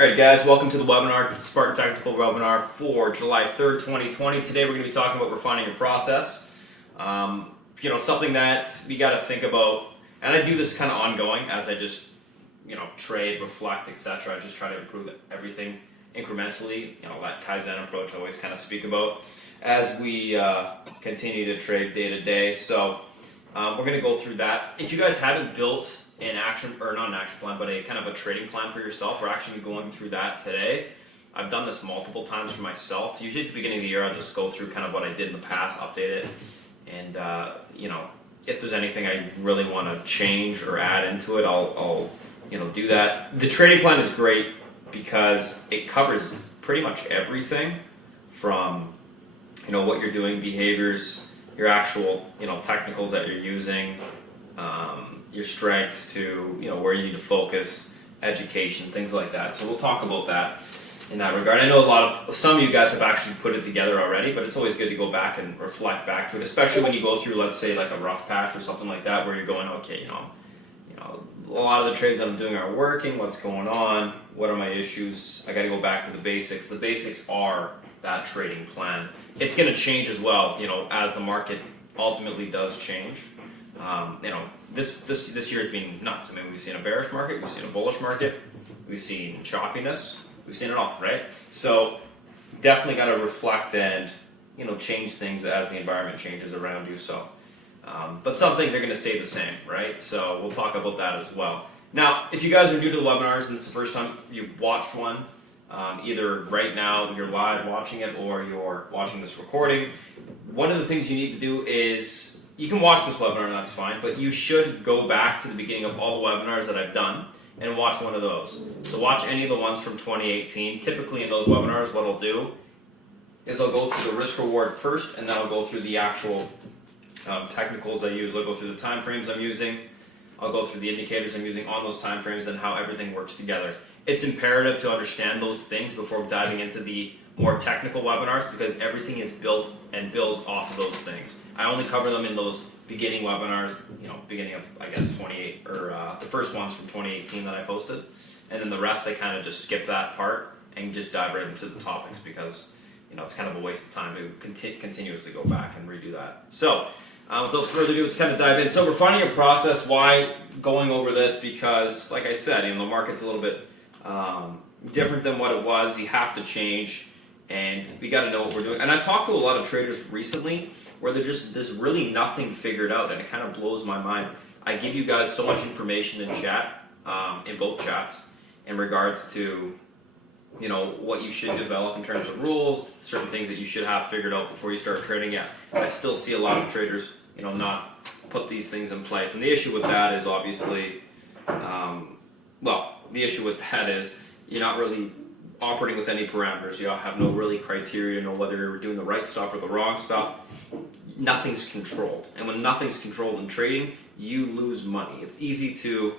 Alright guys, welcome to the webinar, Spartan Technical webinar for July 3rd, 2020. Today we're going to be talking about refining your process. Something that we got to think about, and I do this kind of ongoing as I just, trade, reflect, etc. I just try to improve everything incrementally, that Kaizen approach I always kind of speak about as we continue to trade day to day. So we're going to go through that. If you guys haven't built an action, or not an action plan, but a kind of a trading plan for yourself, we're actually going through that today. I've done this multiple times for myself. Usually at the beginning of the year, I'll just go through kind of what I did in the past, update it, and if there's anything I really want to change or add into it, I'll do that. The trading plan is great because it covers pretty much everything from what you're doing, behaviors, your actual technicals that you're using, your strengths to where you need to focus, education, things like that. So we'll talk about that in that regard. I know some of you guys have actually put it together already, but it's always good to go back and reflect back to it, especially when you go through, let's say, like a rough patch or something like that, where you're going, okay, a lot of the trades that I'm doing are working. What's going on? What are my issues? I got to go back to the basics. The basics are that trading plan. It's going to change as well, as the market ultimately does change. This year has been nuts. I mean, we've seen a bearish market, we've seen a bullish market, we've seen choppiness, we've seen it all, right? So definitely got to reflect and change things as the environment changes around you. So, but some things are going to stay the same, right? So we'll talk about that as well. Now, if you guys are new to the webinars and this is the first time you've watched one, either right now you're live watching it or you're watching this recording, one of the things you need to do is, you can watch this webinar and that's fine, but you should go back to the beginning of all the webinars that I've done and watch one of those. So watch any of the ones from 2018. Typically in those webinars, what I'll do is I'll go through the risk reward first, and then I'll go through the actual technicals I use. I'll go through the time frames I'm using. I'll go through the indicators I'm using on those time frames and how everything works together. It's imperative to understand those things before diving into the more technical webinars, because everything is built and builds off of those things. I only cover them in those beginning webinars, beginning of, I guess, 28, or the first ones from 2018 that I posted. And then the rest, I kind of just skip that part and just dive right into the topics, because, it's kind of a waste of time to continuously go back and redo that. So, without further ado, let's kind of dive in. So, refining your process, why going over this? Because, like I said, the market's a little bit different than what it was. You have to change, and we got to know what we're doing. And I've talked to a lot of traders recently where there's really nothing figured out, and it kind of blows my mind. I give you guys so much information in chat, in both chats, in regards to what you should develop in terms of rules, certain things that you should have figured out before you start trading. Yeah, I still see a lot of traders not put these things in place, and the issue with that is obviously, the issue with that is you're not really operating with any parameters. You have no really criteria to know whether you're doing the right stuff or the wrong stuff. Nothing's controlled, and when nothing's controlled in trading, you lose money. It's easy to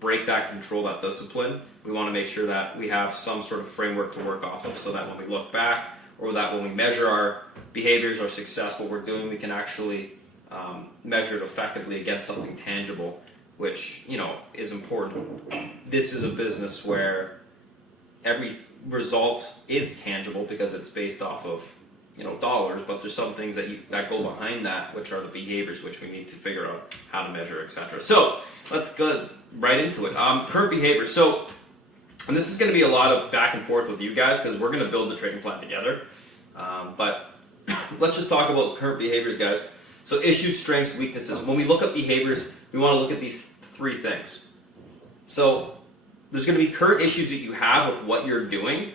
break that control, that discipline. We want to make sure that we have some sort of framework to work off of, so that when we look back, or that when we measure our behaviors, our success, what we're doing, we can actually measure it effectively against something tangible, which is important. This is a business where every result is tangible because it's based off of dollars, but there's some things that go behind that, which are the behaviors, which we need to figure out how to measure, etc. So let's go right into it. Current behavior. So, and this is going to be a lot of back and forth with you guys, because we're going to build the trading plan together. But let's just talk about current behaviors, guys. So issues, strengths, weaknesses. When we look at behaviors, we want to look at these three things. So there's going to be current issues that you have with what you're doing.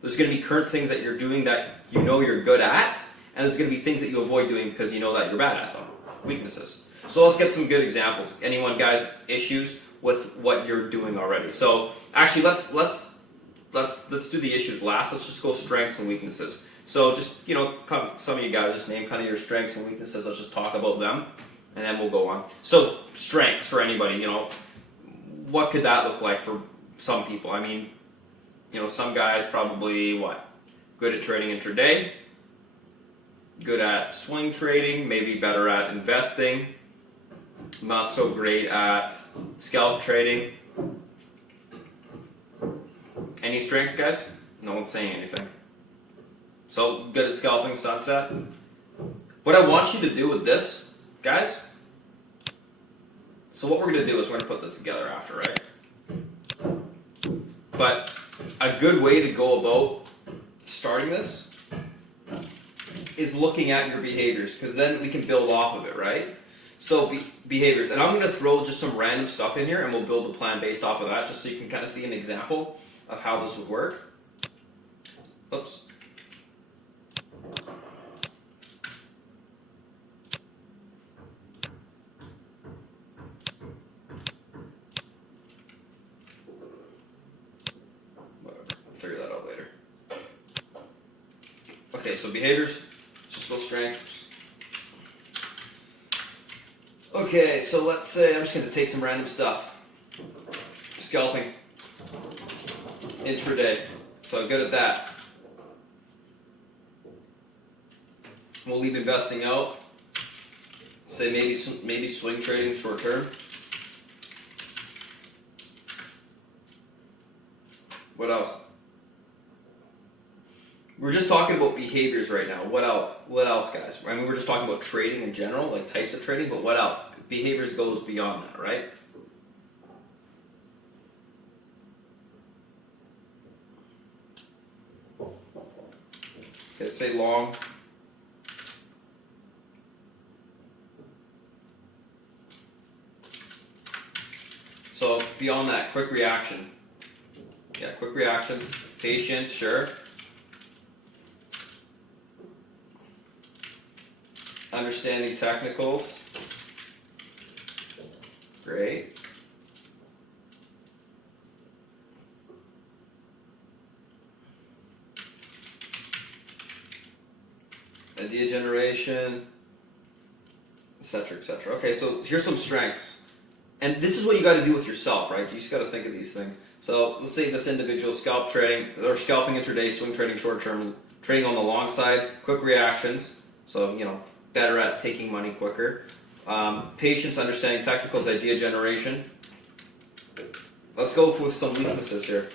There's going to be current things that you're doing that you're good at, and there's going to be things that you avoid doing because you know that you're bad at them. Weaknesses. So let's get some good examples. Anyone, guys, issues with what you're doing already? So actually, let's do the issues last. Let's just go strengths and weaknesses. So just some of you guys just name kind of your strengths and weaknesses. Let's just talk about them, and then we'll go on. So strengths for anybody, what could that look like for some people? I mean, some guys probably good at trading intraday, good at swing trading, maybe better at investing, not so great at scalp trading. Any strengths, guys? No one's saying anything. So, good at scalping, sunset. What I want you to do with this, guys, so what we're going to do is we're going to put this together after, right? But a good way to go about starting this is looking at your behaviors, because then we can build off of it, right? So behaviors, and I'm going to throw just some random stuff in here and we'll build a plan based off of that, just so you can kind of see an example of how this would work. Oops. Figure that out later. Okay, so behaviors, just go strengths. Okay, so let's say I'm just going to take some random stuff. Scalping. Intraday. So I'm good at that. We'll leave investing out. Say maybe swing trading short term. What else? We're just talking about behaviors right now. What else? What else, guys? I mean, we're just talking about trading in general, like types of trading, but what else? Behaviors goes beyond that, right? Okay, say long. So beyond that, quick reaction. Yeah, quick reactions. Patience, sure. Understanding technicals. Great. Idea generation, etc., etc. Okay, so here's some strengths. And this is what you got to do with yourself, right? You just got to think of these things. So let's say this individual scalp trading, or scalping intraday, swing trading short term, trading on the long side, quick reactions. So, better at taking money quicker. Patience, understanding technicals, idea generation. Let's go with some weaknesses here.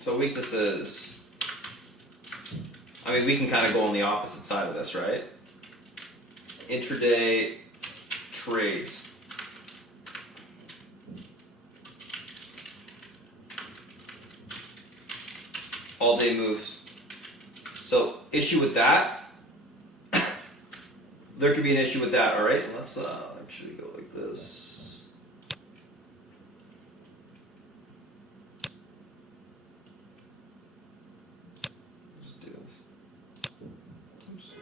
So weaknesses, I mean, we can kind of go on the opposite side of this, right? Intraday trades. All day moves. So issue with that, there could be an issue with that, all right? Let's actually go like this. Let's do this.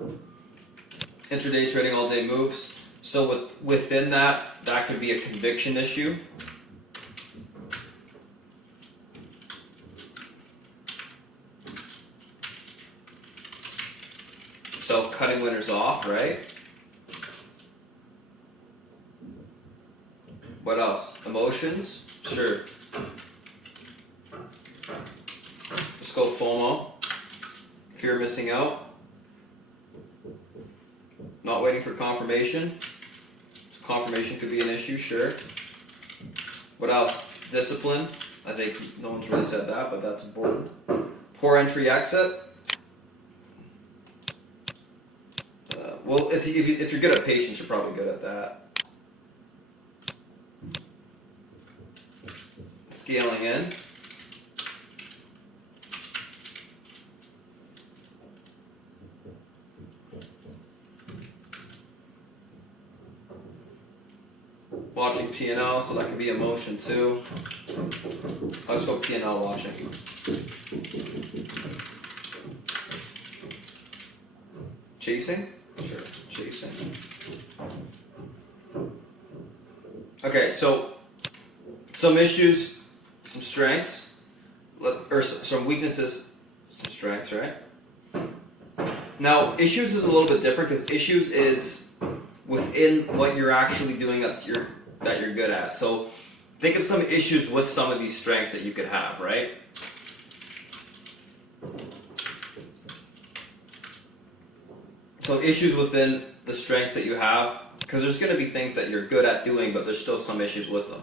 Oops. Intraday trading, all day moves. So within that could be a conviction issue. So cutting winners off, right? What else? Emotions? Sure. Let's go FOMO. Fear of missing out. Not waiting for confirmation. Confirmation could be an issue, sure. What else? Discipline. I think no one's really said that, but that's important. Poor entry exit. Well, if you're good at patience, you're probably good at that. Scaling in. Watching P&L, so that could be emotion too. Let's go P&L watching. Chasing? Sure, chasing. Okay, so some issues, some strengths, or some weaknesses, some strengths, right? Now, issues is a little bit different because issues is within what you're actually doing that you're good at. So think of some issues with some of these strengths that you could have, right? So issues within the strengths that you have, Because there's going to be things that you're good at doing, but there's still some issues with them.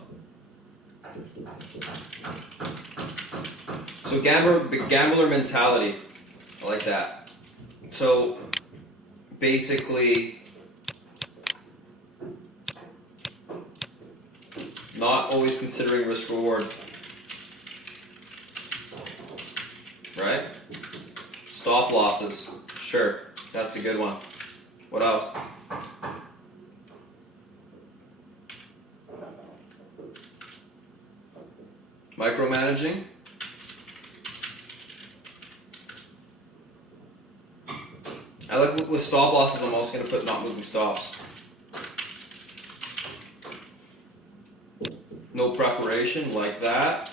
So gambler mentality, I like that. So basically, not always considering risk reward, right? Stop losses, sure, that's a good one. What else? Micromanaging. I like with stop losses, I'm also going to put not moving stops. No preparation, like that.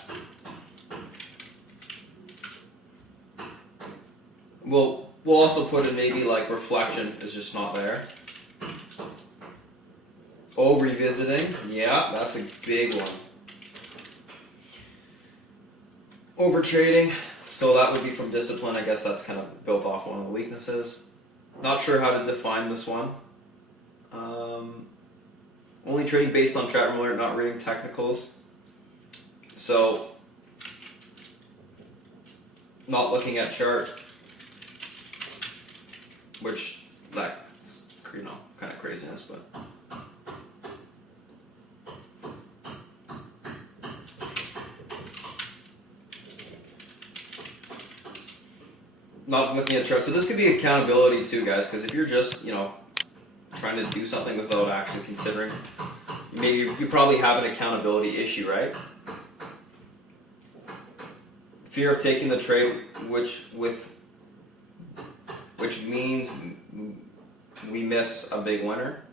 We'll also put in maybe like reflection is just not there. Oh, revisiting. Yeah, that's a big one. Over trading. So that would be from discipline. I guess that's kind of built off one of the weaknesses. Not sure how to define this one. Only trading based on chart alert, not reading technicals. So, not looking at chart, which that's kind of craziness, but. Not looking at charts. So this could be accountability too, guys, because if you're just, trying to do something without actually considering, maybe you probably have an accountability issue, right? Fear of taking the trade, which means we miss a big winner.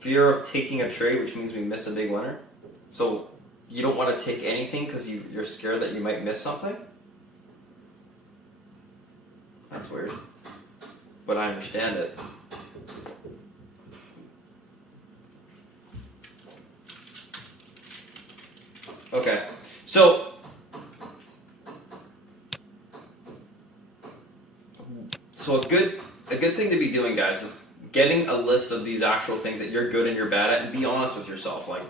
Fear of taking a trade, which means we miss a big winner. So you don't want to take anything because you're scared that you might miss something. That's weird, but I understand it. Okay, so a good thing to be doing, guys, is getting a list of these actual things that you're good and you're bad at, and be honest with yourself. Like,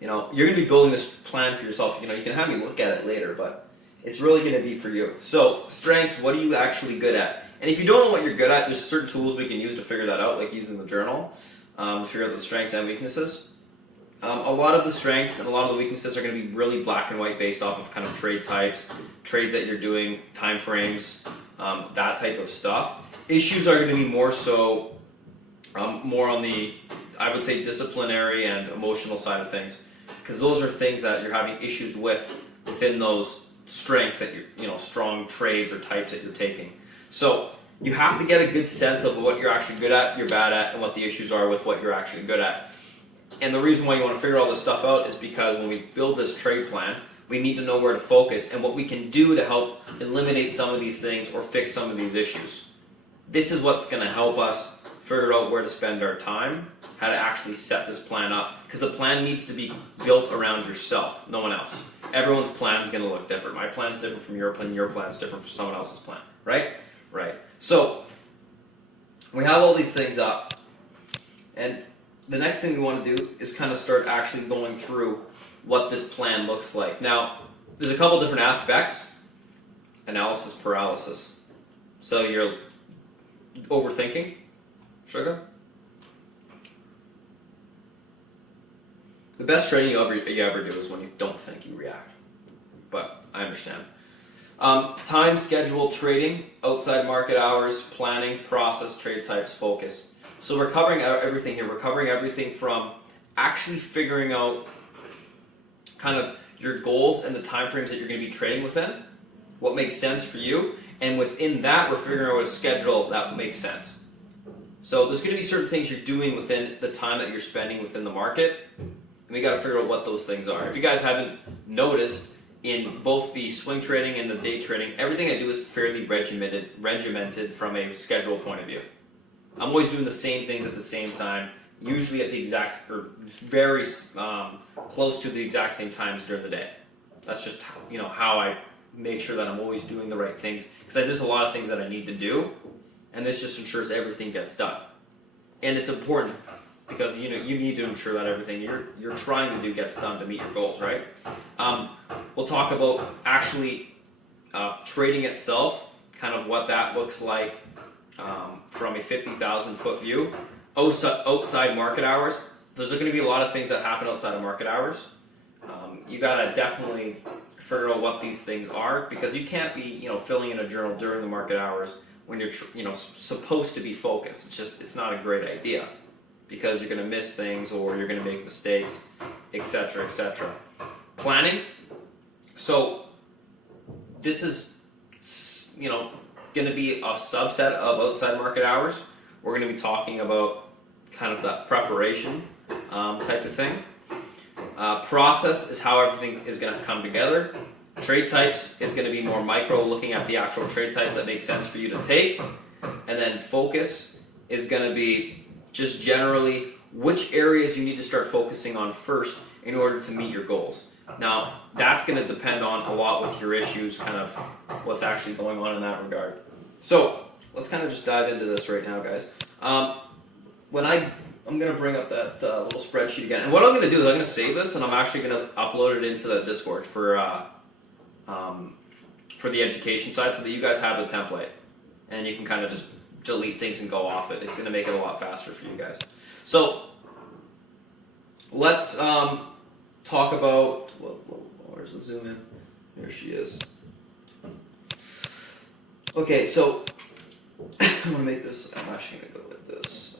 you're going to be building this plan for yourself. You can have me look at it later, but it's really going to be for you. So, strengths, what are you actually good at? And if you don't know what you're good at, there's certain tools we can use to figure that out, like using the journal, to figure out the strengths and weaknesses. A lot of the strengths and a lot of the weaknesses are going to be really black and white based off of kind of trade types, trades that you're doing, time frames, that type of stuff. Issues are going to be more so, more on the, I would say, disciplinary and emotional side of things, because those are things that you're having issues within those strengths that you're, strong trades or types that you're taking. So you have to get a good sense of what you're actually good at, you're bad at, and what the issues are with what you're actually good at. And the reason why you want to figure all this stuff out is because when we build this trade plan, we need to know where to focus and what we can do to help eliminate some of these things or fix some of these issues. This is what's going to help us figure out where to spend our time, how to actually set this plan up, because the plan needs to be built around yourself, no one else. Everyone's plan is going to look different. My plan's different from your plan is different from someone else's plan, right? Right. So we have all these things up, and the next thing we want to do is kind of start actually going through what this plan looks like. Now, there's a couple different aspects. Analysis paralysis. So you're overthinking. Sugar? The best trading you ever do is when you don't think, you react. But I understand. Time, schedule, trading, outside market hours, planning, process, trade types, focus. So we're covering everything here. We're covering everything from actually figuring out kind of your goals and the time frames that you're going to be trading within, what makes sense for you, and within that we're figuring out a schedule that makes sense. So there's going to be certain things you're doing within the time that you're spending within the market, and we got to figure out what those things are. If you guys haven't noticed, in both the swing trading and the day trading, everything I do is fairly regimented from a schedule point of view. I'm always doing the same things at the same time, usually at the exact, or very close to the exact same times during the day. That's just how I make sure that I'm always doing the right things, because there's a lot of things that I need to do, and this just ensures everything gets done. And it's important. because you need to ensure that everything you're trying to do gets done to meet your goals, right? We'll talk about actually trading itself, kind of what that looks like from a 50,000 foot view. Outside market hours, there's going to be a lot of things that happen outside of market hours. You gotta definitely figure out what these things are, because you can't be filling in a journal during the market hours when you're supposed to be focused. It's not a great idea, because you're going to miss things or you're going to make mistakes, etc., etc. Planning. So this is going to be a subset of outside market hours. We're going to be talking about kind of that preparation type of thing. Process is how everything is going to come together. Trade types is going to be more micro, looking at the actual trade types that make sense for you to take. And then focus is going to be just generally which areas you need to start focusing on first in order to meet your goals. Now, that's going to depend on a lot with your issues, kind of what's actually going on in that regard. So let's kind of just dive into this right now, guys. I'm going to bring up that little spreadsheet again. And what I'm going to do is I'm going to save this, and I'm actually going to upload it into the Discord for the education side, so that you guys have the template. And you can kind of just delete things and go off it. It's going to make it a lot faster for you guys. So let's talk about, where's the zoom in? There she is. Okay, so I'm going to make this, I'm actually going to go like this.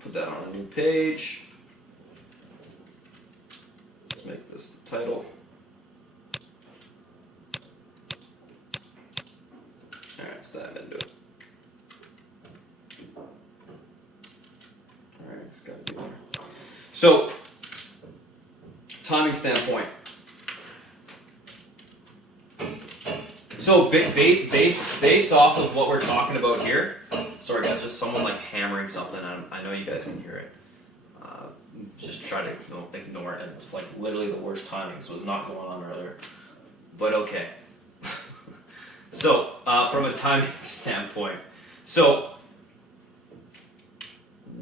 Put that on a new page. Let's make this the title. Alright, let's dive into it. Alright, it's got to be there. So, timing standpoint. So, based off of what we're talking about here, sorry guys, there's someone like hammering something. I know you guys can hear it. Just try to ignore it. It's like literally the worst timing, so it's not going on earlier. But okay. So, from a timing standpoint, so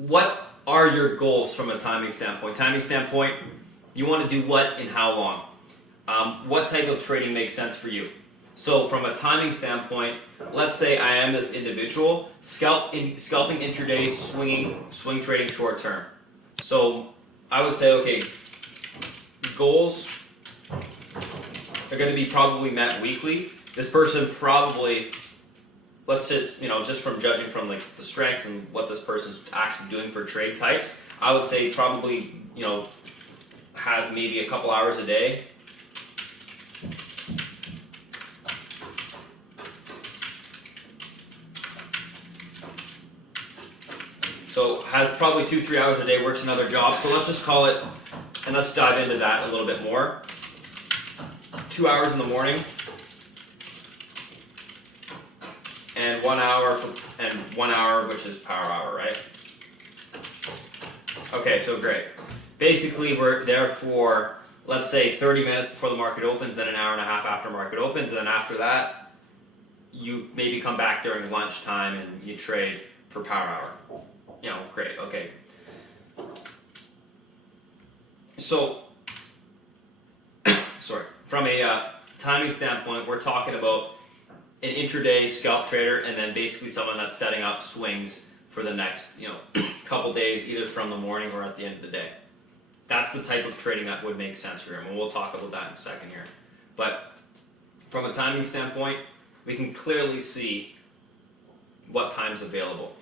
what are your goals from a timing standpoint? Timing standpoint, you want to do what and how long? What type of trading makes sense for you? So from a timing standpoint, let's say I am this individual, scalping intraday, swing trading short term. So I would say, okay, goals are going to be probably met weekly. This person probably, let's just, just from judging from like the strengths and what this person's actually doing for trade types, I would say probably, has maybe a couple hours a day. So has probably 2-3 hours a day, works another job. So let's just call it, and let's dive into that a little bit more. 2 hours in the morning, and 1 hour and 1 hour, which is power hour, right? Okay, so great. Basically, we're there for, let's say, 30 minutes before the market opens, then an hour and a half after market opens, and then after that, you maybe come back during lunchtime and you trade for power hour. Great, okay. So, sorry, from a timing standpoint, we're talking about an intraday scalp trader, and then basically someone that's setting up swings for the next, couple days, either from the morning or at the end of the day. That's the type of trading that would make sense for him, and we'll talk about that in a second here. But from a timing standpoint, we can clearly see what time's available.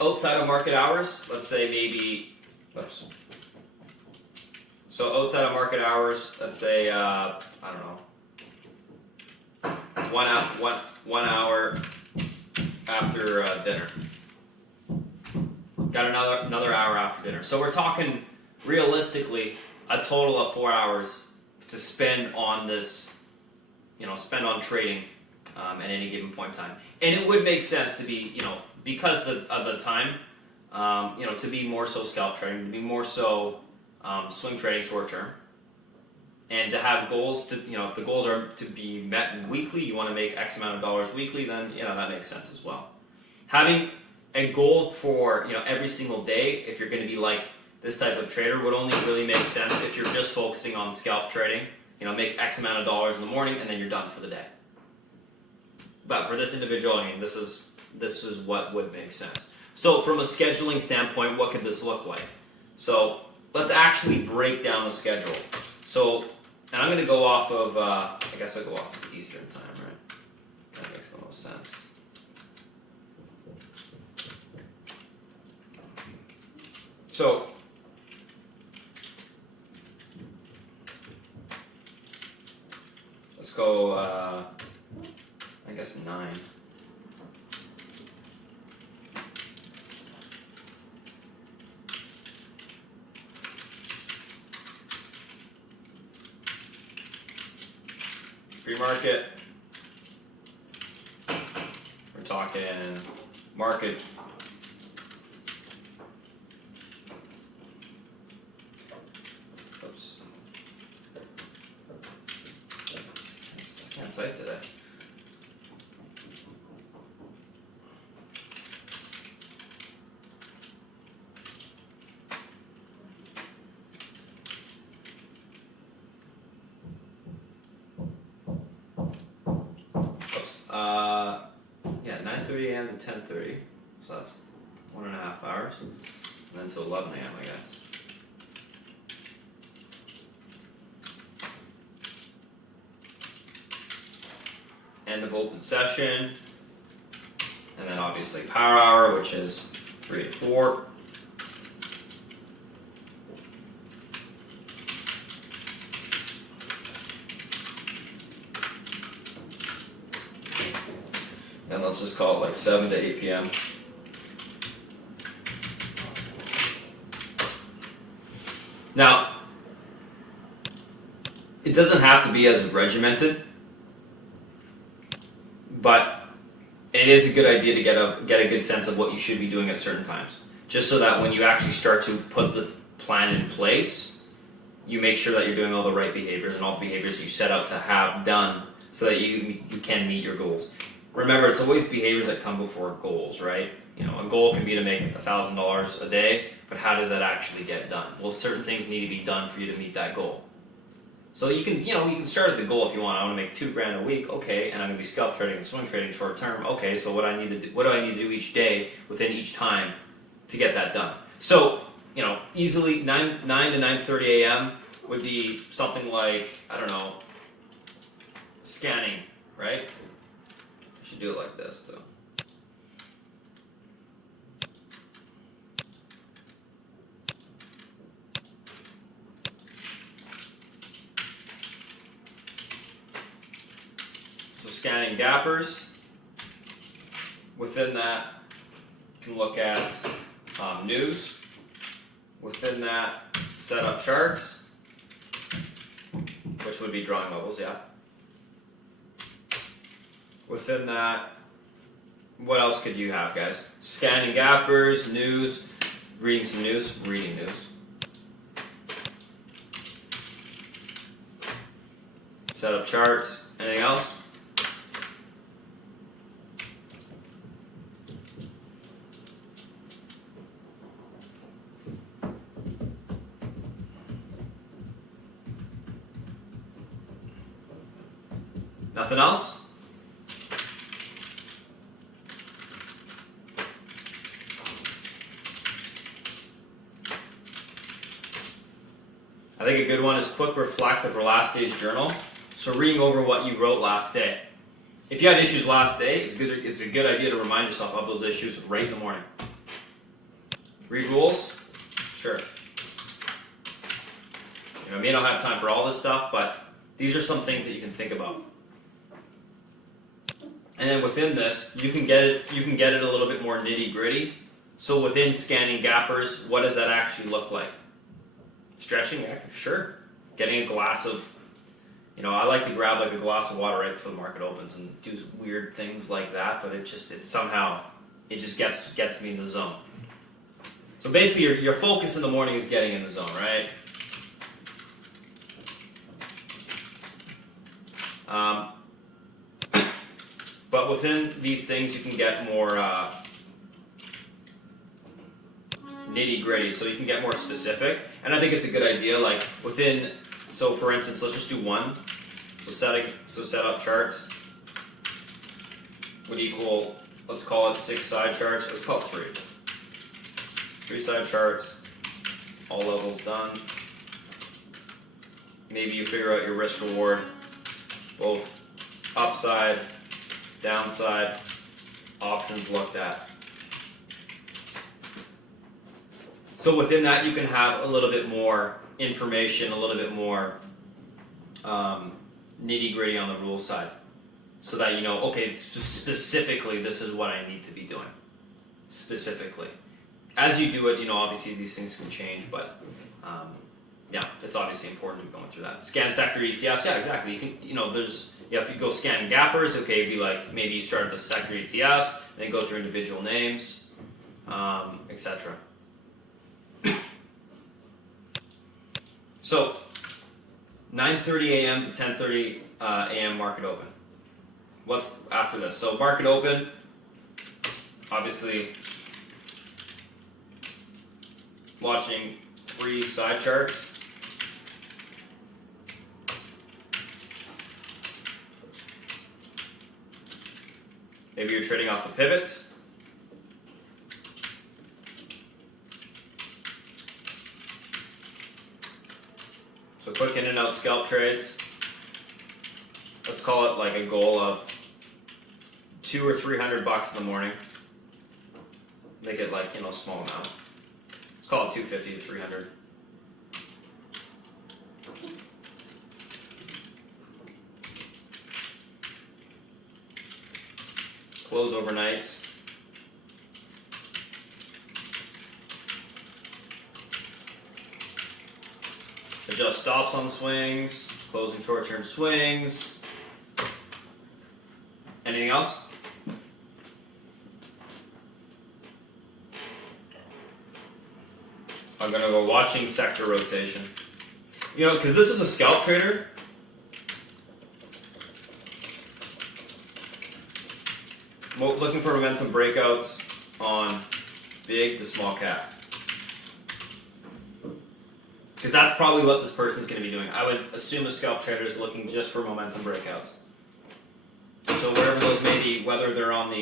Outside of market hours, let's say maybe, so outside of market hours, let's say, I don't know, 1 hour after dinner. Got another hour after dinner. So we're talking realistically a total of 4 hours to spend on this, spend on trading at any given point in time. And it would make sense to be, because of the time, to be more so scalp trading, to be more so swing trading short term, and to have goals to, if the goals are to be met weekly, you want to make X amount of dollars weekly, then, that makes sense as well. Having a goal for every single day, if you're going to be like this type of trader, would only really make sense if you're just focusing on scalp trading. Make X amount of dollars in the morning and then you're done for the day. But for this individual, I mean, this is what would make sense. So from a scheduling standpoint, what could this look like? So let's actually break down the schedule. So, and I'm going to go off of, I guess I'll go off of Eastern time, right? That makes the most sense. So, let's go, I guess 9. Pre-market, we're talking market, oops, I can't type today. Yeah, 9:30 a.m. to 10:30, so that's 1.5 hours, and then to 11 a.m. I guess. End of open session, and then obviously power hour, which is 3 to 4. And let's just call it like 7 to 8 p.m. Now, it doesn't have to be as regimented, but it is a good idea to get a good sense of what you should be doing at certain times, just so that when you actually start to put the plan in place, you make sure that you're doing all the right behaviors and all the behaviors you set out to have done, so that you can meet your goals. Remember, it's always behaviors that come before goals, right? A goal can be to make $1,000 a day, but how does that actually get done? Well, certain things need to be done for you to meet that goal. So you can start at the goal if you want. I want to make $2,000 a week, okay, and I'm going to be scalp trading and swing trading short term, okay. So what do I need to do each day within each time to get that done? So easily 9 to 9:30 a.m. would be something like, I don't know, scanning, right? I should do it like this though. So scanning gappers. Within that, you can look at news. Within that, set up charts, which would be drawing levels, yeah. Within that, what else could you have, guys? Scanning gappers, news, reading some news, reading news. Set up charts, anything else? Nothing else? I think a good one is quick reflective or last day's journal. So reading over what you wrote last day. If you had issues last day, it's a good idea to remind yourself of those issues right in the morning. Read rules? Sure. I may not have time for all this stuff, but these are some things that you can think about. And then within this, you can get it a little bit more nitty gritty. So within scanning gappers, what does that actually look like? Stretching, yeah, sure. Getting a glass of, I like to grab like a glass of water right before the market opens and do weird things like that, but it just gets me in the zone. So basically your focus in the morning is getting in the zone, right? But within these things, you can get more nitty gritty, so you can get more specific. And I think it's a good idea, like within, so for instance, let's just do one. So set up charts would equal, let's call it 6 side charts, let's call it 3. 3 side charts, all levels done. Maybe you figure out your risk reward, both upside, downside, options looked at. So within that you can have a little bit more information, a little bit more nitty gritty on the rule side. So that you know, okay, specifically this is what I need to be doing. Specifically. As you do it, you know, obviously these things can change, but yeah, it's obviously important to be going through that. Scan sector ETFs, yeah, exactly. You can, you know, there's, yeah, if you go scan gappers, okay, it'd be like maybe you start with the sector ETFs, then go through individual names, etc. So 9:30 a.m. to 10:30 a.m. market open. What's after this? So market open, obviously watching 3 side charts. Maybe you're trading off the pivots. So quick in and out scalp trades. Let's call it like a goal of $200 or $300 in the morning. Make it like, you know, a small amount. Let's call it 250 to 300. Close overnights. Adjust stops on swings, closing short-term swings. Anything else? I'm gonna go watching sector rotation. You know, because this is a scalp trader. Looking for momentum breakouts on big to small cap. Because that's probably what this person's going to be doing. I would assume a scalp trader is looking just for momentum breakouts. So whatever those may be, whether they're on the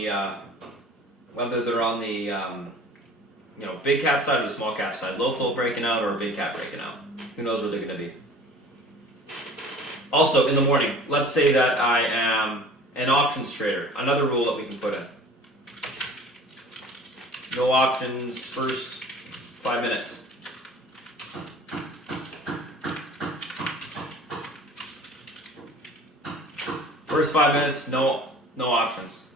you know, big cap side or the small cap side, low float breaking out or big cap breaking out. Who knows where they're going to be. Also, in the morning, let's say that I am an options trader. Another rule that we can put in. No options first 5 minutes. First 5 minutes, no options.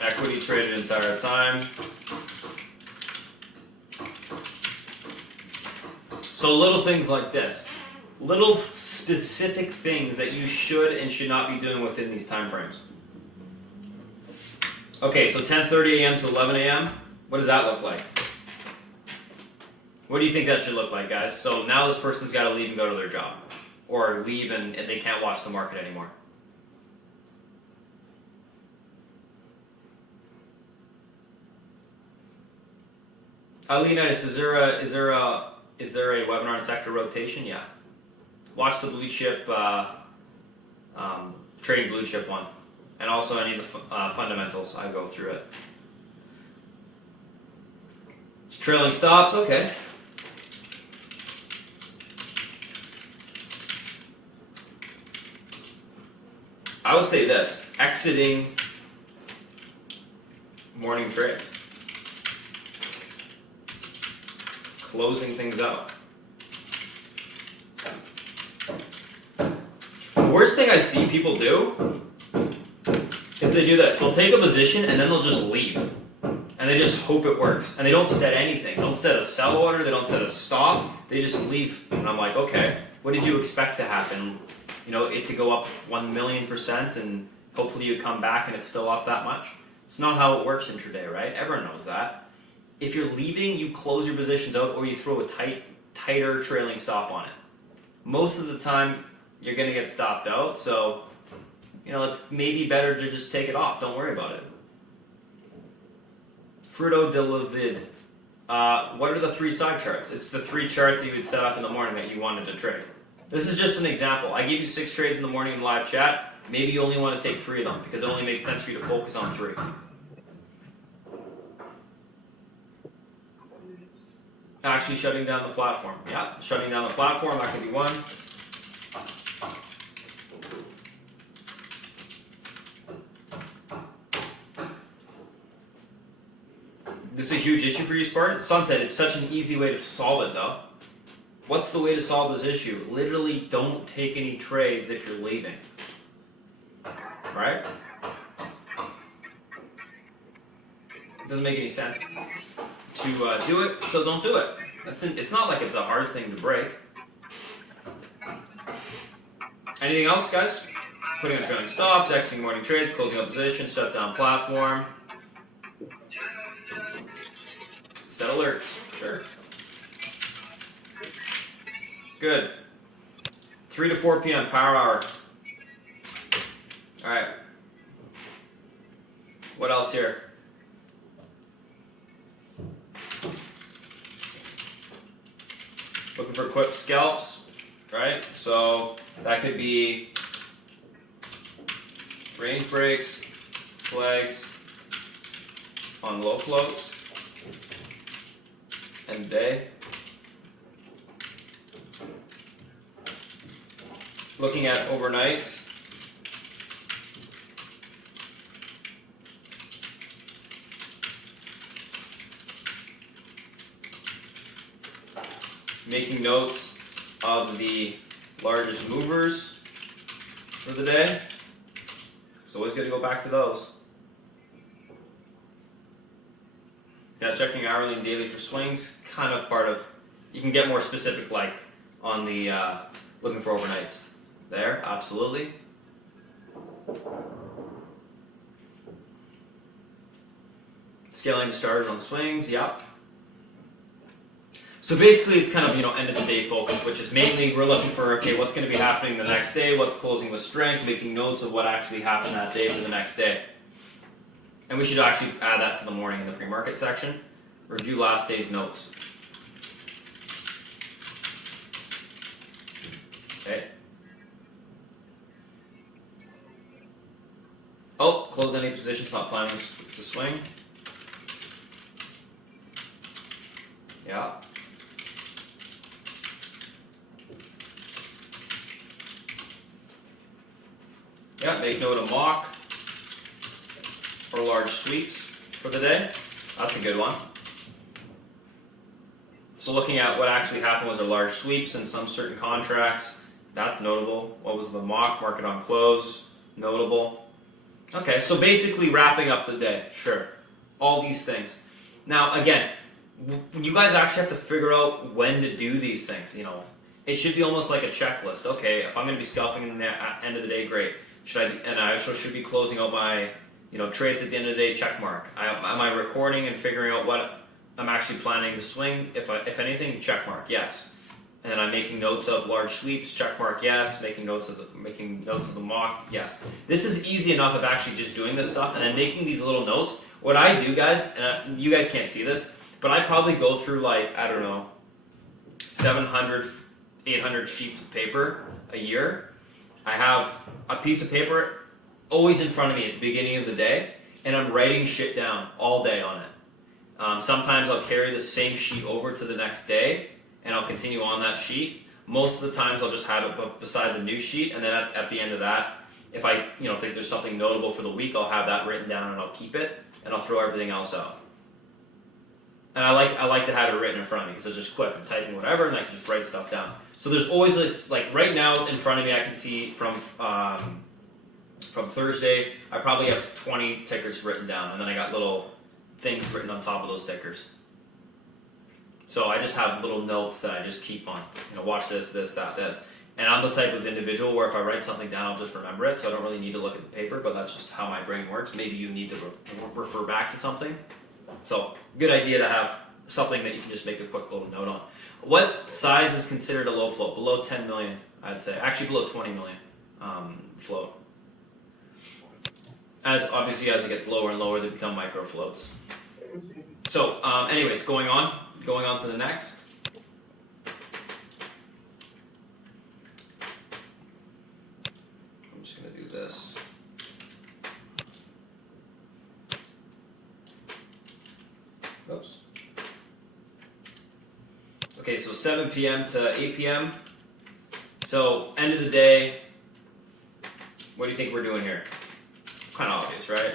Equity traded entire time. So little things like this. Little specific things that you should and should not be doing within these time frames. Okay, so 10:30 a.m. to 11 a.m. What does that look like? What do you think that should look like, guys? So now this person's got to leave and go to their job. Or leave and they can't watch the market anymore. Leonidas, is there a webinar on sector rotation? Yeah. Watch the blue chip, trading blue chip one. And also any of the fundamentals, I go through it. It's trailing stops, okay. I would say this, exiting morning trades. Closing things out. The worst thing I see people do is they do this. They'll take a position and then they'll just leave. And they just hope it works. And they don't set anything. They don't set a sell order, they don't set a stop, they just leave. And I'm like, okay, what did you expect to happen? You know, it to go up 1,000,000% and hopefully you come back and it's still up that much? It's not how it works intraday, right? Everyone knows that. If you're leaving, you close your positions out or you throw a tighter trailing stop on it. Most of the time, you're going to get stopped out, so you know it's maybe better to just take it off. Don't worry about it. Fruto de la Vid. What are the 3 side charts? It's the 3 charts that you would set up in the morning that you wanted to trade. This is just an example. I gave you 6 trades in the morning in live chat. Maybe you only want to take 3 of them because it only makes sense for you to focus on 3. Actually shutting down the platform. Yeah, shutting down the platform, that could be one. This is a huge issue for you, Spartan. Sunset, it's such an easy way to solve it though. What's the way to solve this issue? Literally don't take any trades if you're leaving. Right? It doesn't make any sense to do it, so don't do it. It's not like it's a hard thing to break. Anything else, guys? Putting on trailing stops, exiting morning trades, closing up positions, shut down platform. Set alerts, sure. Good. 3 to 4 p.m. power hour. All right. What else here? Looking for quick scalps, right? So that could be range breaks, flags on low floats, end of day. Looking at overnights. Making notes of the largest movers for the day. So always got to go back to those. Yeah, checking hourly and daily for swings, kind of part of, you can get more specific like on the looking for overnights. There, absolutely. Scaling the starters on swings, yep. So basically it's kind of, end of the day focus, which is mainly we're looking for, okay, what's going to be happening the next day, what's closing with strength, making notes of what actually happened that day for the next day. And we should actually add that to the morning in the pre-market section. Review last day's notes. Okay. Oh, close any positions not planning to swing. Yeah. Yeah, make note of mock or large sweeps for the day. That's a good one. So looking at what actually happened was a large sweeps in some certain contracts. That's notable. What was the mock? Market on close. Notable. Okay, so basically wrapping up the day. Sure. All these things. Now, again, you guys actually have to figure out when to do these things. It should be almost like a checklist. Okay, if I'm going to be scalping in the end of the day, great. I also should be closing out my trades at the end of the day, check mark. Am I recording and figuring out what I'm actually planning to swing? If anything, check mark, yes. And then I'm making notes of large sweeps, check mark, yes. Making notes of the mock, yes. This is easy enough of actually just doing this stuff and then making these little notes. What I do, guys, and you guys can't see this, but I probably go through 700, 800 sheets of paper a year. I have a piece of paper always in front of me at the beginning of the day, and I'm writing shit down all day on it. Sometimes I'll carry the same sheet over to the next day, and I'll continue on that sheet. Most of the times I'll just have it beside the new sheet, and then at the end of that, if I think there's something notable for the week, I'll have that written down and I'll keep it, and I'll throw everything else out. And I like to have it written in front of me because it's just quick. I'm typing whatever, and I can just write stuff down. So there's always this, right now in front of me, I can see from Thursday, I probably have 20 tickers written down, and then I got little things written on top of those tickers. So I just have little notes that I just keep on. Watch this, that, this. And I'm the type of individual where if I write something down, I'll just remember it. So I don't really need to look at the paper, but that's just how my brain works. Maybe you need to refer back to something. So good idea to have something that you can just make a quick little note on. What size is considered a low float? Below 10 million, I'd say. Actually below 20 million float. Obviously as it gets lower and lower, they become micro floats. So, anyways, going on to the next. I'm just going to do this. Oops. Okay, so 7 p.m. to 8 p.m. So, end of the day, what do you think we're doing here? Kind of obvious, right?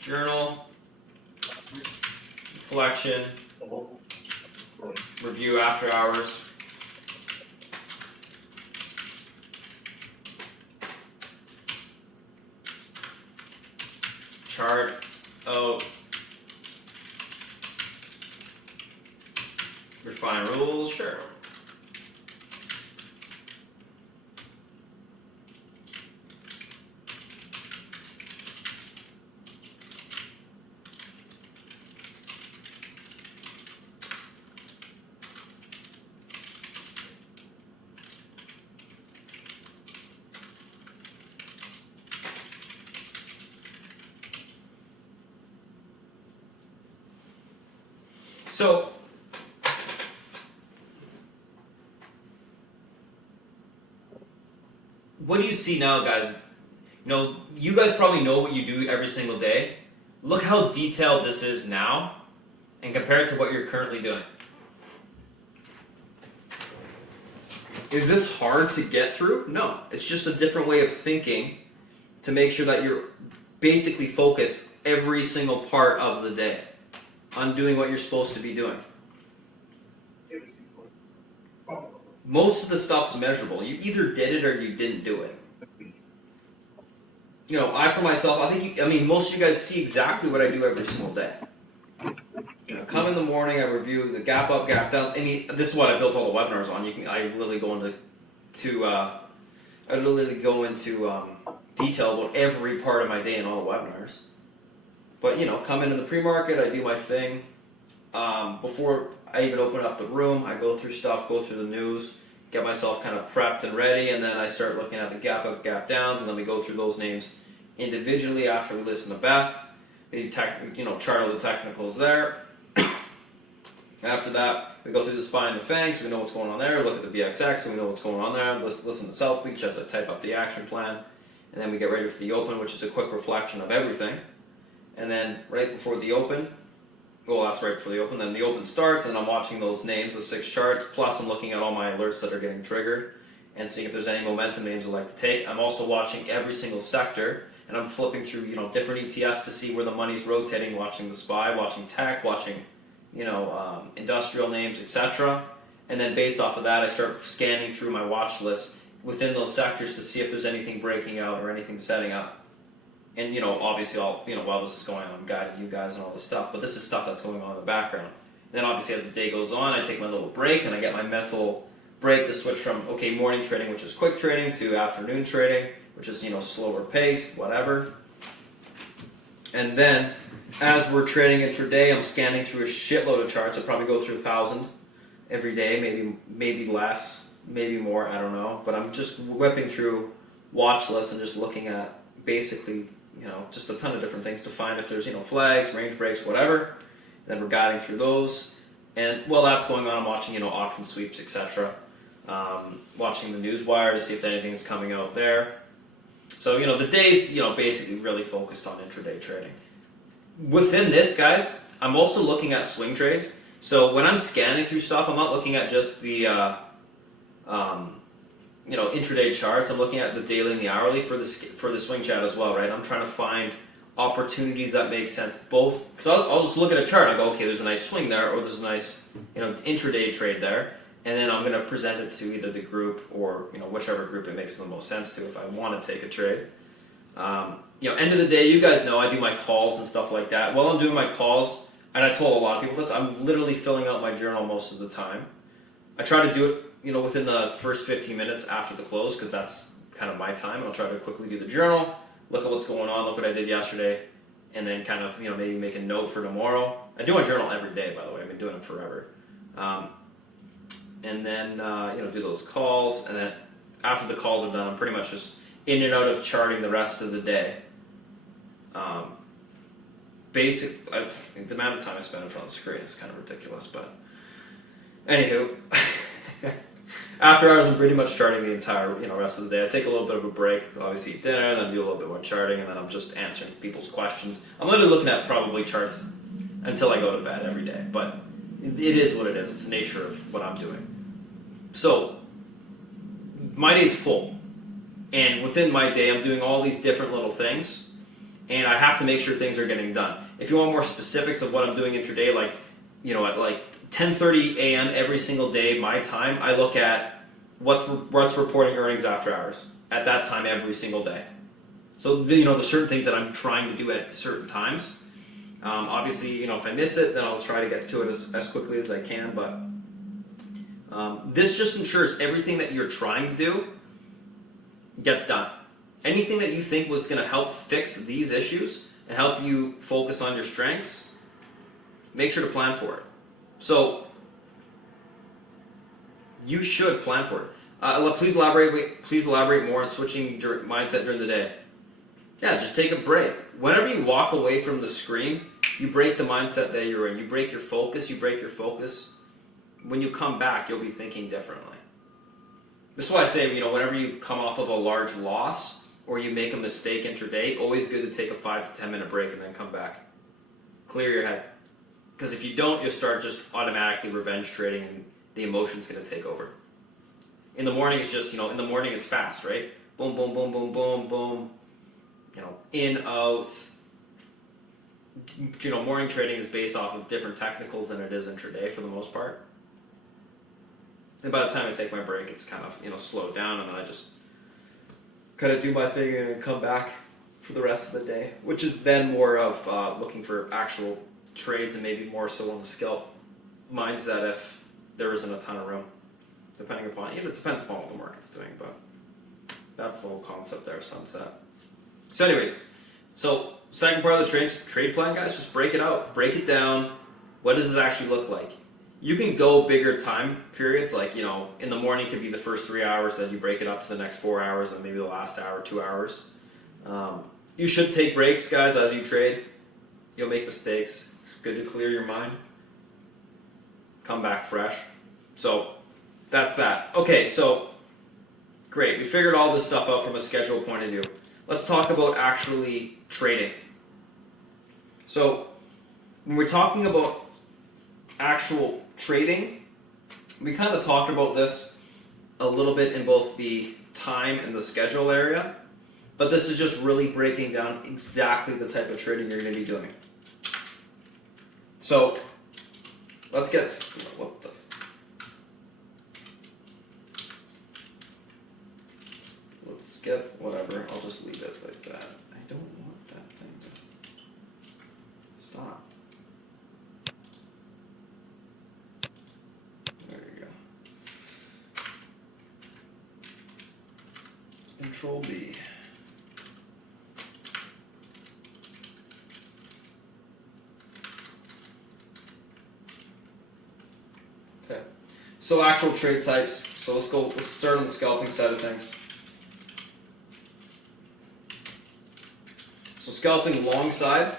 Journal, reflection, review after hours. Chart out. Refine rules, sure. So, what do you see now, guys? You guys probably know what you do every single day. Look how detailed this is now, and compare it to what you're currently doing. Is this hard to get through? No, it's just a different way of thinking to make sure that you're basically focused every single part of the day on doing what you're supposed to be doing. Most of the stuff's measurable. You either did it or you didn't do it. I for myself, most of you guys see exactly what I do every single day. Come in the morning, I review the gap up, gap downs. This is what I built all the webinars on. I literally go into detail about every part of my day in all the webinars. But come into the pre-market, I do my thing. Before I even open up the room, I go through stuff, go through the news, get myself kind of prepped and ready, and then I start looking at the gap up, gap downs, and then we go through those names individually after we listen to Beth. We chart all the technicals there. After that, we go through the SPY and the FANG, so we know what's going on there. Look at the VXX, so we know what's going on there. Listen to South Beach as I type up the action plan. And then we get ready for the open, which is a quick reflection of everything. And then right before the open, that's right before the open, then the open starts, and I'm watching those names, the 6 charts, plus I'm looking at all my alerts that are getting triggered and seeing if there's any momentum names I'd like to take. I'm also watching every single sector, and I'm flipping through different ETFs to see where the money's rotating, watching the SPY, watching tech, watching industrial names, etc. And then based off of that, I start scanning through my watch list within those sectors to see if there's anything breaking out or anything setting up. And obviously, while this is going on, I'm guiding you guys and all this stuff. But this is stuff that's going on in the background. And then obviously, as the day goes on, I take my little break and I get my mental break to switch from morning trading, which is quick trading, to afternoon trading, which is slower pace, whatever. And then, as we're trading intraday, I'm scanning through a shitload of charts. I probably go through 1,000 every day, maybe less, maybe more. I don't know. But I'm just whipping through watch lists and just looking at basically just a ton of different things to find if there's flags, range breaks, whatever. And then we're guiding through those. And while that's going on, I'm watching option sweeps, etc. Watching the news wire to see if anything's coming out there. So the day's basically really focused on intraday trading. Within this, guys, I'm also looking at swing trades. So when I'm scanning through stuff, I'm not looking at just the intraday charts. I'm looking at the daily and the hourly for the swing chat as well, right? I'm trying to find opportunities that make sense both, because I'll just look at a chart and I go, okay, there's a nice swing there, or there's a nice intraday trade there, and then I'm going to present it to either the group or whichever group it makes the most sense to if I want to take a trade. End of the day, you guys know I do my calls and stuff like that. While I'm doing my calls, and I told a lot of people this, I'm literally filling out my journal most of the time. I try to do it within the first 15 minutes after the close, because that's kind of my time, and I'll try to quickly do the journal, look at what's going on, look what I did yesterday, and then kind of maybe make a note for tomorrow. I do my journal every day, by the way. I've been doing it forever. And then do those calls, and then after the calls are done, I'm pretty much just in and out of charting the rest of the day. the amount of time I spend in front of the screen is kind of ridiculous, but anywho, after hours I'm pretty much charting the entire rest of the day. I take a little bit of a break, obviously eat dinner, and then do a little bit more charting, and then I'm just answering people's questions. I'm literally looking at probably charts until I go to bed every day, but it is what it is. It's the nature of what I'm doing. So my day's full, and within my day I'm doing all these different little things, and I have to make sure things are getting done. If you want more specifics of what I'm doing intraday, like at like 10:30 a.m. every single day my time, I look at what's reporting earnings after hours at that time every single day. So there's certain things that I'm trying to do at certain times. Obviously, if I miss it, then I'll try to get to it as quickly as I can. But this just ensures everything that you're trying to do gets done. Anything that you think was going to help fix these issues and help you focus on your strengths, make sure to plan for it. So you should plan for it. Please elaborate more on switching mindset during the day. Yeah, just take a break. Whenever you walk away from the screen, you break the mindset that you're in. You break your focus. When you come back, you'll be thinking differently. This is why I say, whenever you come off of a large loss or you make a mistake intraday, always good to take a 5 to 10 minute break and then come back. Clear your head. Because if you don't, you'll start just automatically revenge trading and the emotion's going to take over. In the morning, it's just, in the morning it's fast, right? Boom, boom, boom, boom, boom, boom. In, out. Morning trading is based off of different technicals than it is intraday for the most part. And by the time I take my break, it's kind of, slowed down, and then I just kind of do my thing and come back for the rest of the day, which is then more of looking for actual trades and maybe more so on the scalp mindset if there isn't a ton of room, depending upon, it depends upon what the market's doing, but that's the whole concept there, sunset. So anyways, second part of the trade plan, guys, just break it out. Break it down. What does this actually look like? You can go bigger time periods, like, in the morning could be the first 3 hours, then you break it up to the next 4 hours, and maybe the last hour, 2 hours. You should take breaks, guys, as you trade. You'll make mistakes. It's good to clear your mind. Come back fresh. So that's that. Okay, so great. We figured all this stuff out from a schedule point of view. Let's talk about actually trading. So when we're talking about actual trading, we kind of talked about this a little bit in both the time and the schedule area, but this is just really breaking down exactly the type of trading you're going to be doing. So let's get, let's get whatever, I'll just leave it like that. I don't want that thing to stop. There you go. Control B. Okay. So actual trade types. So let's start on the scalping side of things. So scalping long side.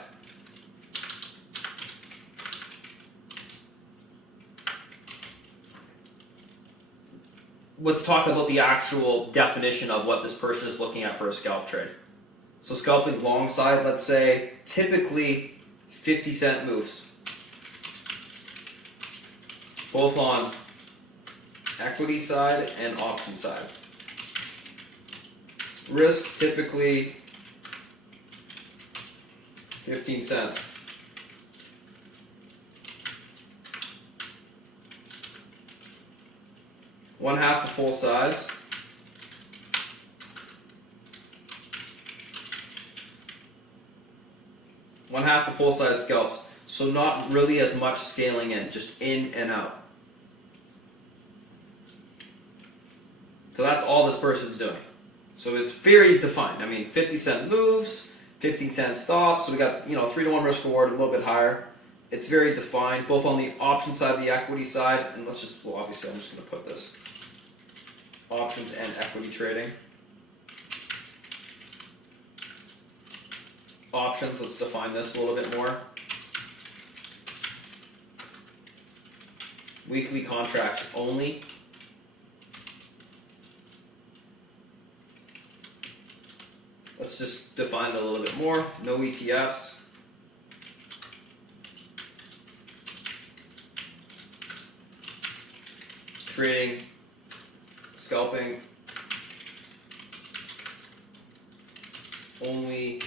Let's talk about the actual definition of what this person is looking at for a scalp trade. So scalping long side, let's say typically 50-cent moves. Both on equity side and option side. Risk typically 15 cents. One half to full size. One half to full size scalps. So not really as much scaling in, just in and out. So that's all this person's doing. So it's very defined. I mean, 50-cent moves, 15-cent stops. So we got 3-to-1 risk reward, a little bit higher. It's very defined, both on the option side, the equity side, and obviously I'm just going to put this. Options and equity trading. Options, let's define this a little bit more. Weekly contracts only. Let's just define it a little bit more. No ETFs. Trading, scalping, only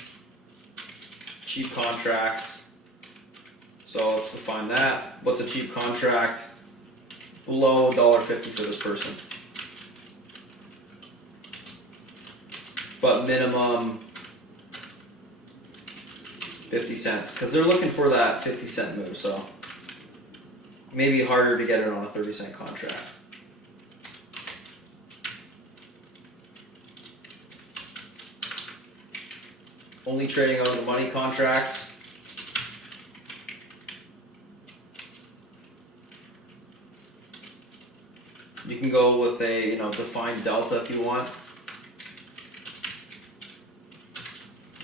cheap contracts. So let's define that. What's a cheap contract? Below $1.50 for this person. But minimum 50 cents. Because they're looking for that 50-cent move, so maybe harder to get it on a 30-cent contract. Only trading out of the money contracts. You can go with a defined delta if you want.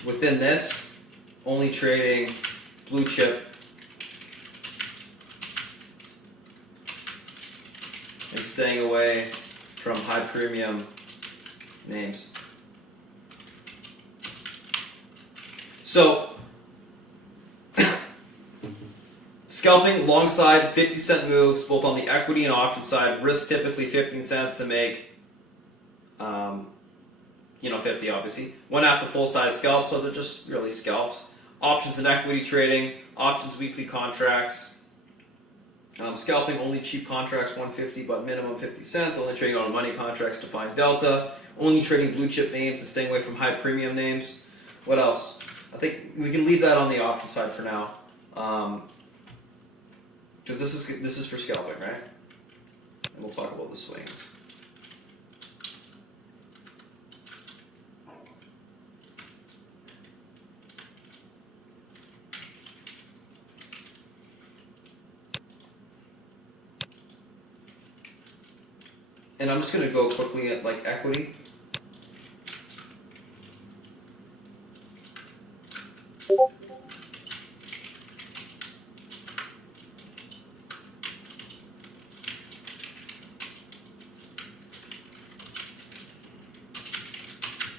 Within this, only trading blue chip and staying away from high premium names. So, scalping long side, 50-cent moves, both on the equity and option side. Risk typically 15 cents to make, 50 obviously. One half the full size scalp, so they're just really scalps. Options and equity trading, options weekly contracts. Scalping only cheap contracts, 150, but minimum 50 cents. Only trading on money contracts, defined delta. Only trading blue chip names and staying away from high premium names. What else? I think we can leave that on the option side for now, because this is for scalping, right? And we'll talk about the swings. And I'm just going to go quickly at like equity.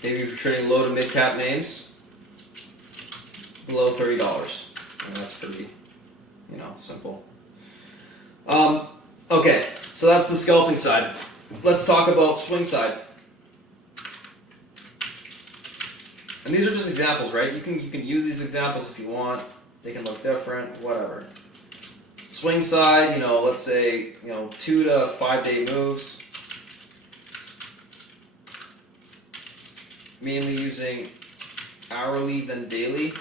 Maybe if you're trading low to mid cap names, below $30. And that's pretty, simple. Okay, so that's the scalping side. Let's talk about swing side. And these are just examples, right? You can use these examples if you want. They can look different, whatever. Swing side, let's say, 2 to 5 day moves. Mainly using hourly then daily.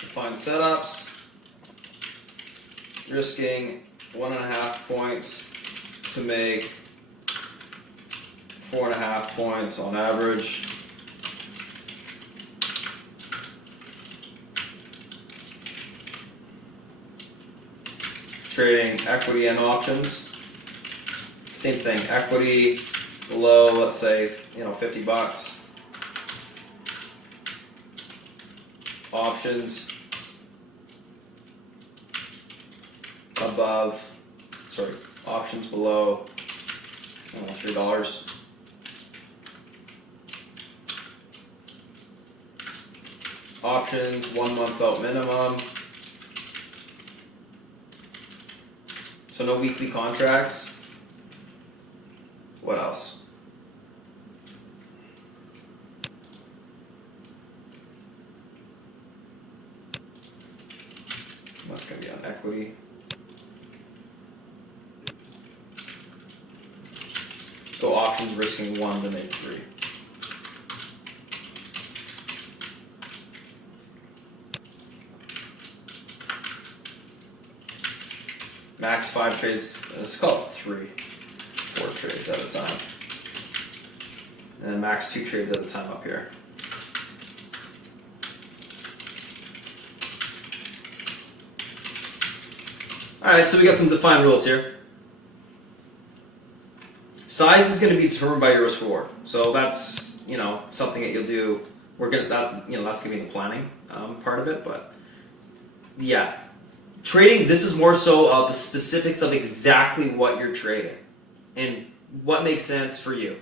Define setups. Risking 1.5 points to make 4.5 points on average. Trading equity and options. Same thing, equity below, let's say, $50. Options above, options below, $3. Options 1 month out minimum. So no weekly contracts. What else? That's going to be on equity. Go options risking 1 to make 3. Max 5 trades, let's call it 4 trades at a time. And then max 2 trades at a time up here. Alright, so we got some defined rules here. Size is going to be determined by your risk reward. So that's, something that you'll do. That's going to be the planning part of it. But yeah, trading, this is more so of the specifics of exactly what you're trading and what makes sense for you.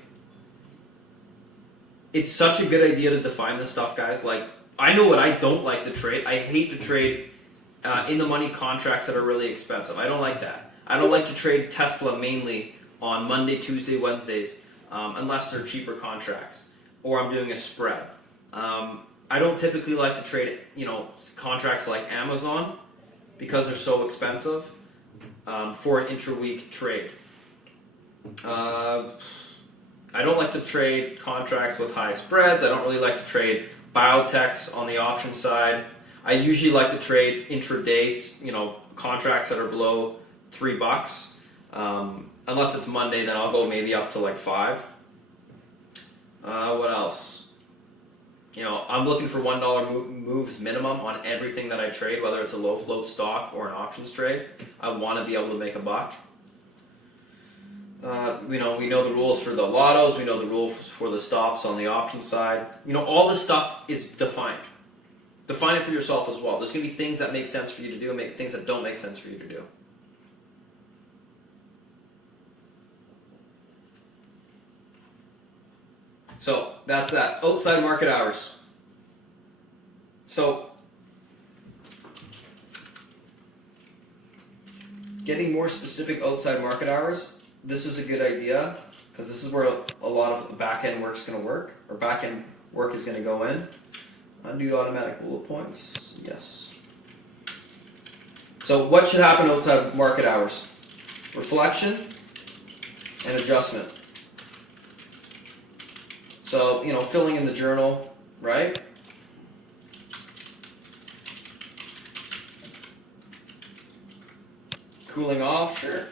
It's such a good idea to define this stuff, guys. Like, I know what I don't like to trade. I hate to trade in the money contracts that are really expensive. I don't like that. I don't like to trade Tesla mainly on Monday, Tuesday, Wednesdays, unless they're cheaper contracts or I'm doing a spread. I don't typically like to trade, contracts like Amazon because they're so expensive for an intra-week trade. I don't like to trade contracts with high spreads. I don't really like to trade biotechs on the option side. I usually like to trade intraday, contracts that are below $3. Unless it's Monday, then I'll go maybe up to like 5. What else? I'm looking for $1 moves minimum on everything that I trade, whether it's a low float stock or an options trade. I want to be able to make a buck. We know the rules for the lottos. We know the rules for the stops on the option side. All this stuff is defined. Define it for yourself as well. There's going to be things that make sense for you to do and things that don't make sense for you to do. So that's that. Outside market hours. So getting more specific outside market hours, this is a good idea because this is where a lot of the back-end work's going to work, or back-end work is going to go in. Undo automatic bullet points. Yes. So what should happen outside market hours? Reflection and adjustment. So, filling in the journal, right? Cooling off, sure.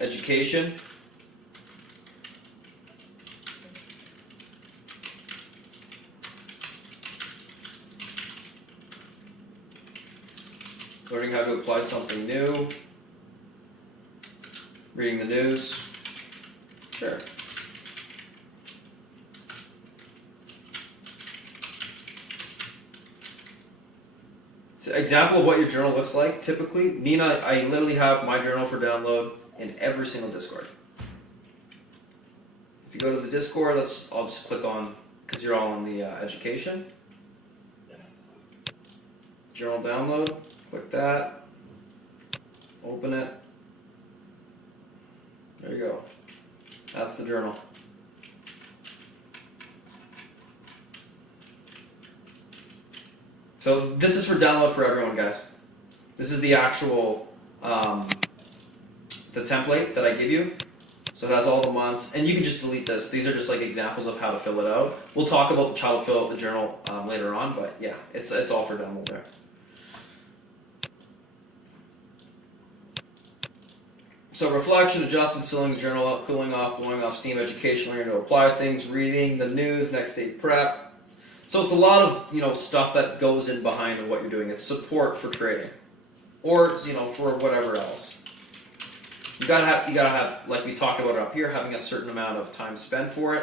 Education. Learning how to apply something new. Reading the news. Sure. So example of what your journal looks like, typically. Nina, I literally have my journal for download in every single Discord. If you go to the Discord, I'll just click on, because you're all on the education. Journal download, click that, open it. There you go. That's the journal. So this is for download for everyone, guys. This is the actual, the template that I give you. So it has all the months, and you can just delete this. These are just like examples of how to fill it out. We'll talk about how to fill out the journal later on, but yeah, it's all for download there. So reflection, adjustments, filling the journal up, cooling off, blowing off steam, education, learning to apply things, reading the news, next day prep. So it's a lot of stuff that goes in behind what you're doing. It's support for trading, or for whatever else. You gotta have, like we talked about up here, having a certain amount of time spent for it,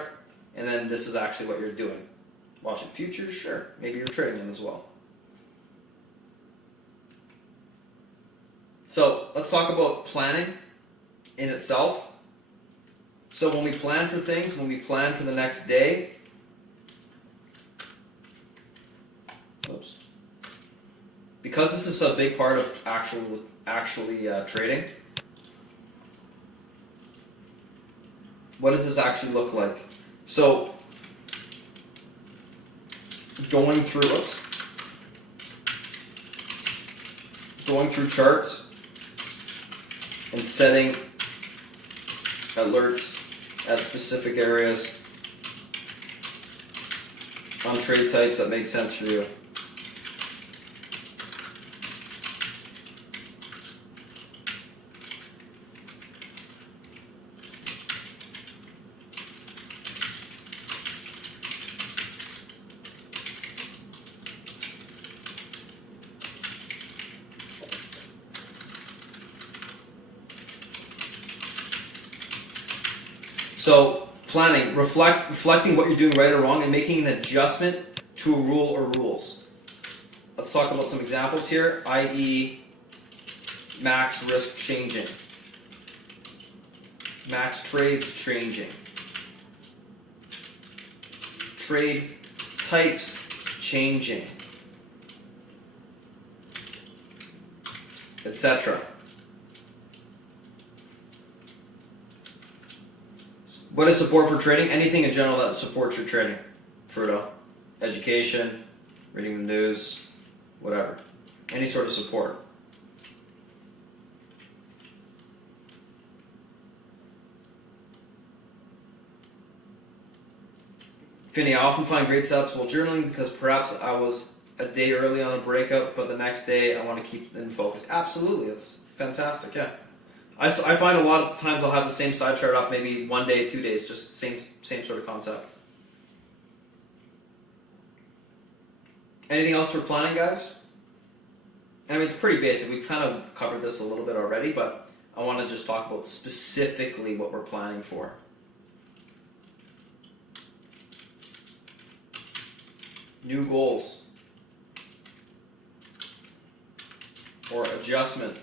and then this is actually what you're doing. Watching futures, sure, maybe you're trading them as well. So let's talk about planning in itself. So when we plan for things, when we plan for the next day, because this is a big part of actually trading, what does this actually look like? So going through charts and setting alerts at specific areas on trade types that make sense for you. So planning, reflecting what you're doing right or wrong and making an adjustment to a rule or rules. Let's talk about some examples here, i.e. max risk changing, max trades changing, trade types changing, etc. What is support for trading? Anything in general that supports your trading. Fruto. Education, reading the news, whatever. Any sort of support. Finney, I often find great setups while journaling because perhaps I was a day early on a breakup, but the next day I want to keep in focus. Absolutely, it's fantastic, yeah. I find a lot of times I'll have the same side chart up maybe 1 day, 2 days, just same sort of concept. Anything else for planning, guys? I mean, it's pretty basic. We've kind of covered this a little bit already, but I want to just talk about specifically what we're planning for. New goals or adjustment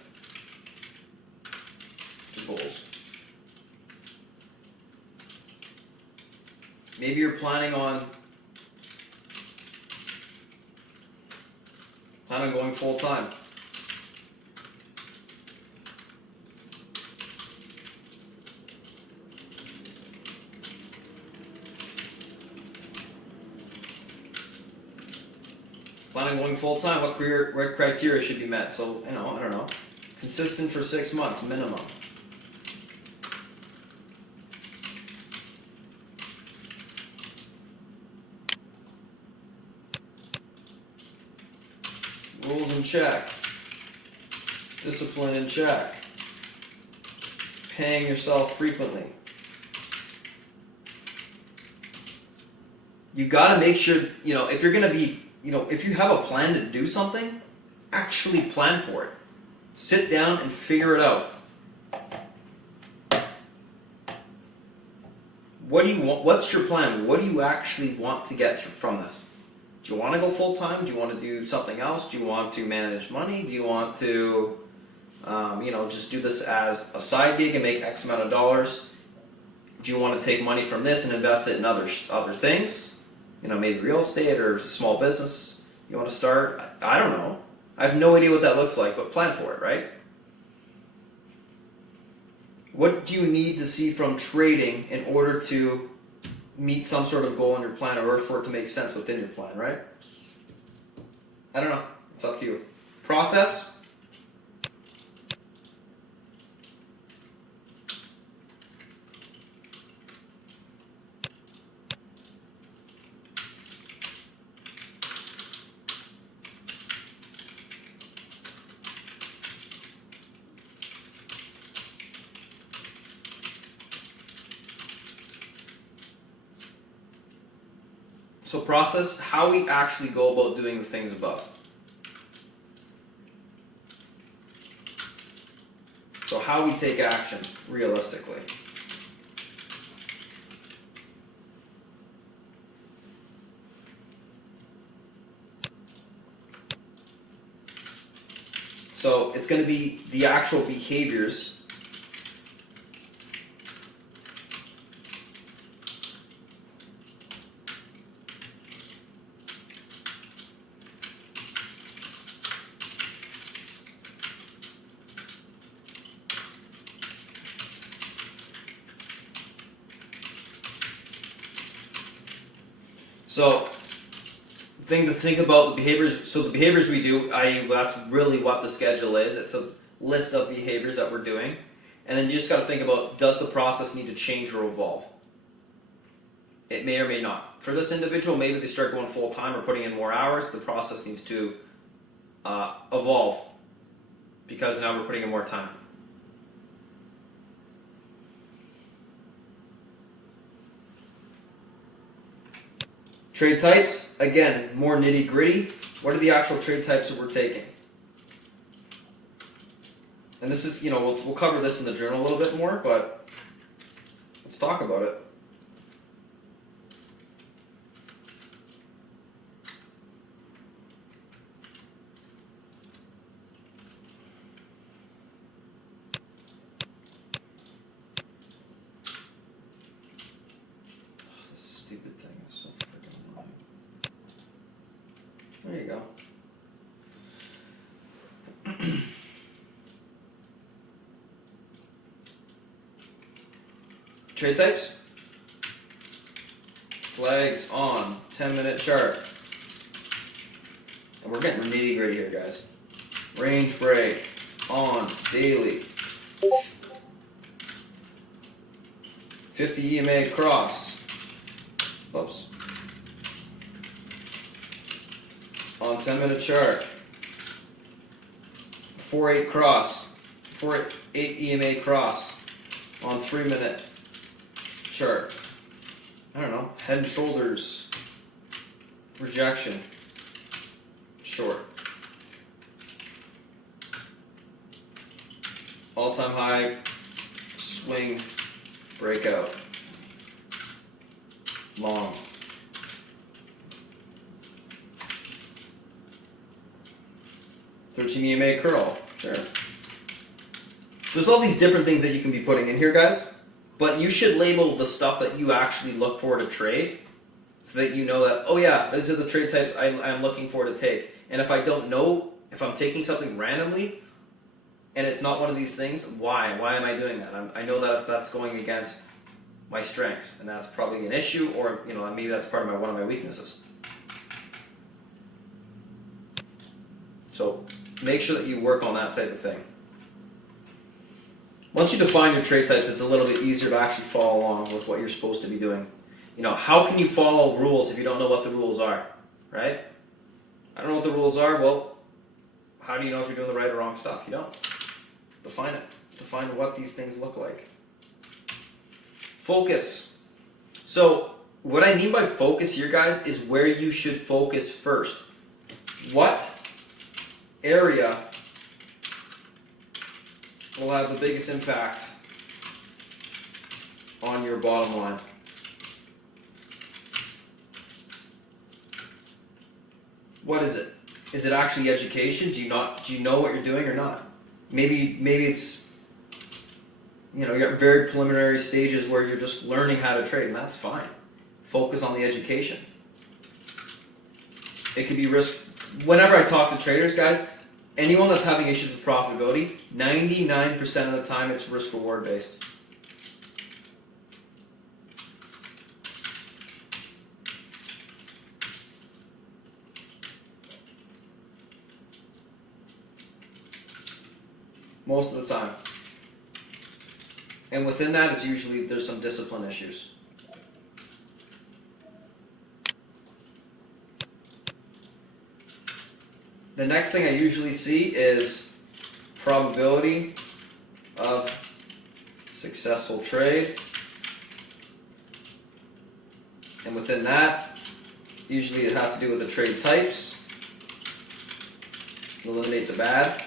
to goals. Maybe you're planning on going full time. Planning on going full time, what criteria should be met? So, I don't know. Consistent for 6 months minimum. Rules in check. Discipline in check. Paying yourself frequently. You gotta make sure, if you're gonna be, if you have a plan to do something, actually plan for it. Sit down and figure it out. What do you want? What's your plan? What do you actually want to get from this? Do you want to go full time? Do you want to do something else? Do you want to manage money? Do you want to, just do this as a side gig and make X amount of dollars? Do you want to take money from this and invest it in other things? Maybe real estate or small business you want to start? I don't know. I have no idea what that looks like, but plan for it, right? What do you need to see from trading in order to meet some sort of goal in your plan or for it to make sense within your plan, right? I don't know. It's up to you. Process. So process, how we actually go about doing the things above. So how we take action, realistically. So it's going to be the actual behaviors . So, the thing to think about the behaviors. So the behaviors we do, that's really what the schedule is. It's a list of behaviors that we're doing, and then you just got to think about: does the process need to change or evolve? It may or may not. For this individual, maybe they start going full time or putting in more hours. The process needs to evolve because now we're putting in more time. Trade types, again, more nitty gritty. What are the actual trade types that we're taking? And this is, we'll cover this in the journal a little bit more, but let's talk about it. This stupid thing is so freaking annoying. There you go. Trade types. Flags on 10-minute chart. And we're getting nitty gritty here, guys. Range break on daily. 50 EMA cross. Oops. On 10-minute chart. 4-8 cross. 4-8 EMA cross on 3-minute chart. I don't know. Head and shoulders. Rejection. Short. All-time high. Swing. Breakout. Long. $13 EMA curl. Sure. There's all these different things that you can be putting in here, guys. But you should label the stuff that you actually look for to trade so that you know that, oh yeah, these are the trade types I'm looking for to take. And if I don't know, if I'm taking something randomly and it's not one of these things, why? Why am I doing that? I know that that's going against my strengths, and that's probably an issue, or maybe that's part of one of my weaknesses. So make sure that you work on that type of thing. Once you define your trade types, it's a little bit easier to actually follow along with what you're supposed to be doing. How can you follow rules if you don't know what the rules are, right? I don't know what the rules are. Well, how do you know if you're doing the right or wrong stuff? You don't. Define it. Define what these things look like. Focus. So what I mean by focus here, guys, is where you should focus first. What area will have the biggest impact on your bottom line? What is it? Is it actually education? Do you know what you're doing or not? Maybe it's you got very preliminary stages where you're just learning how to trade, and that's fine. Focus on the education. It could be risk. Whenever I talk to traders, guys, anyone that's having issues with profitability, 99% of the time it's risk-reward based. Most of the time. And within that is usually there's some discipline issues. The next thing I usually see is probability of successful trade. And within that, usually it has to do with the trade types. Eliminate the bad.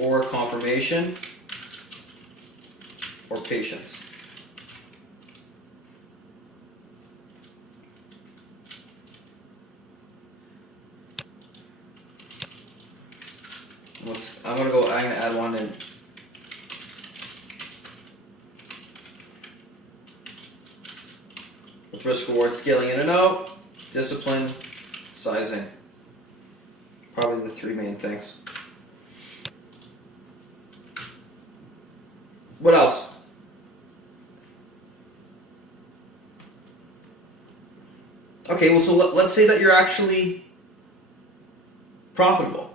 Or confirmation. Or patience. I'm going to add one in. With risk reward scaling in and out, discipline, sizing. Probably the three main things. What else? Okay, well, so let's say that you're actually profitable.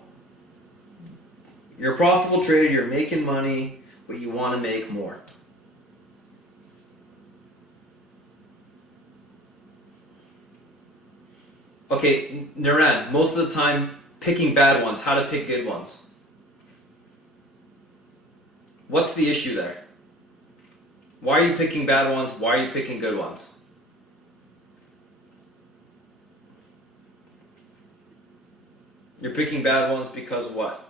You're a profitable trader, you're making money, but you want to make more. Okay, Naren, most of the time picking bad ones, how to pick good ones. What's the issue there? Why are you picking bad ones? Why are you picking good ones? You're picking bad ones because what?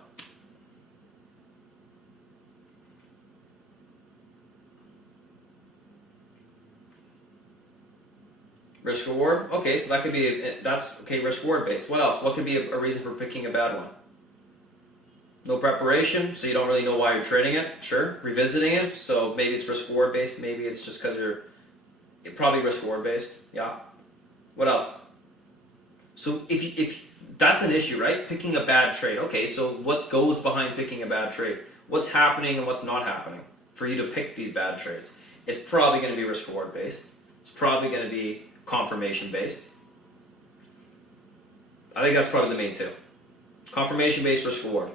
Risk reward. Okay, so that could be that's okay. Risk reward based. What else? What could be a reason for picking a bad one? No preparation, so you don't really know why you're trading it. Sure, revisiting it. So maybe it's risk reward based. Maybe it's just because probably risk reward based. Yeah. What else? So if that's an issue, right? Picking a bad trade. Okay, so what goes behind picking a bad trade? What's happening and what's not happening for you to pick these bad trades? It's probably going to be risk reward based. It's probably going to be confirmation based. I think that's probably the main two. Confirmation based, risk reward.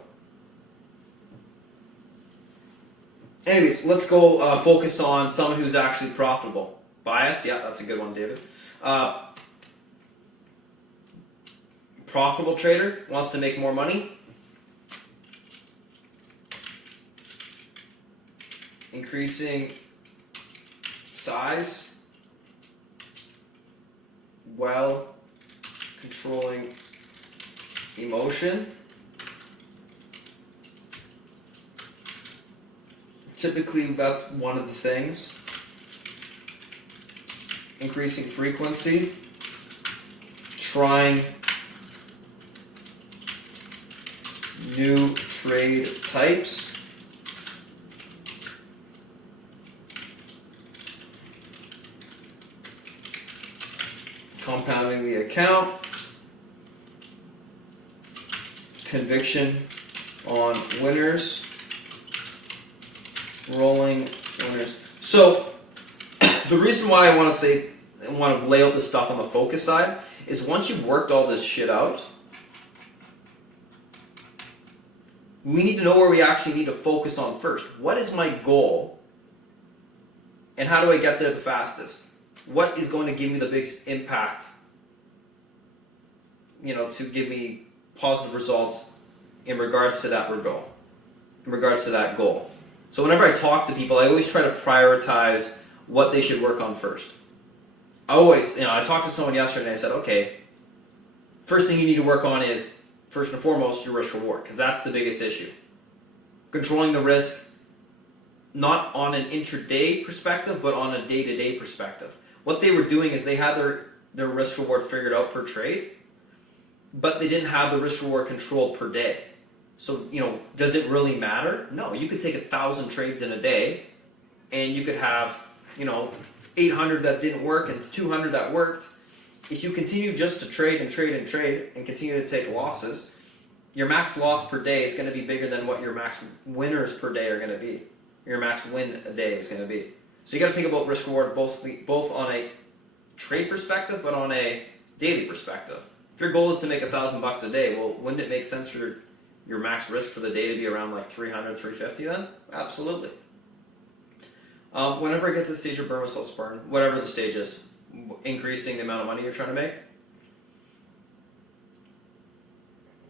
Anyways, let's go focus on someone who's actually profitable. Bias, yeah, that's a good one, David. Profitable trader wants to make more money. Increasing size while controlling emotion. Typically, that's one of the things. Increasing frequency. Trying new trade types. Compounding the account. Conviction on winners. Rolling winners. So the reason why I want to lay out this stuff on the focus side is once you've worked all this shit out, we need to know where we actually need to focus on first. What is my goal? And how do I get there the fastest? What is going to give me the biggest impact, to give me positive results in regards to that goal? In regards to that goal. So whenever I talk to people, I always try to prioritize what they should work on first. I talked to someone yesterday and I said, okay, first thing you need to work on is, first and foremost, your risk reward, because that's the biggest issue. Controlling the risk, not on an intraday perspective, but on a day-to-day perspective. What they were doing is they had their risk reward figured out per trade, but they didn't have the risk reward controlled per day. So, does it really matter? No, you could take 1,000 trades in a day, and you could have, 800 that didn't work and 200 that worked. If you continue just to trade and trade and trade and continue to take losses, your max loss per day is going to be bigger than what your max winners per day are going to be. Your max win a day is going to be. So you got to think about risk reward both on a trade perspective, but on a daily perspective. If your goal is to make $1,000 a day, well, wouldn't it make sense for your max risk for the day to be around like 300, 350 then? Absolutely. Whenever I get to the stage of burn myself, Spartan, whatever the stage is, increasing the amount of money you're trying to make.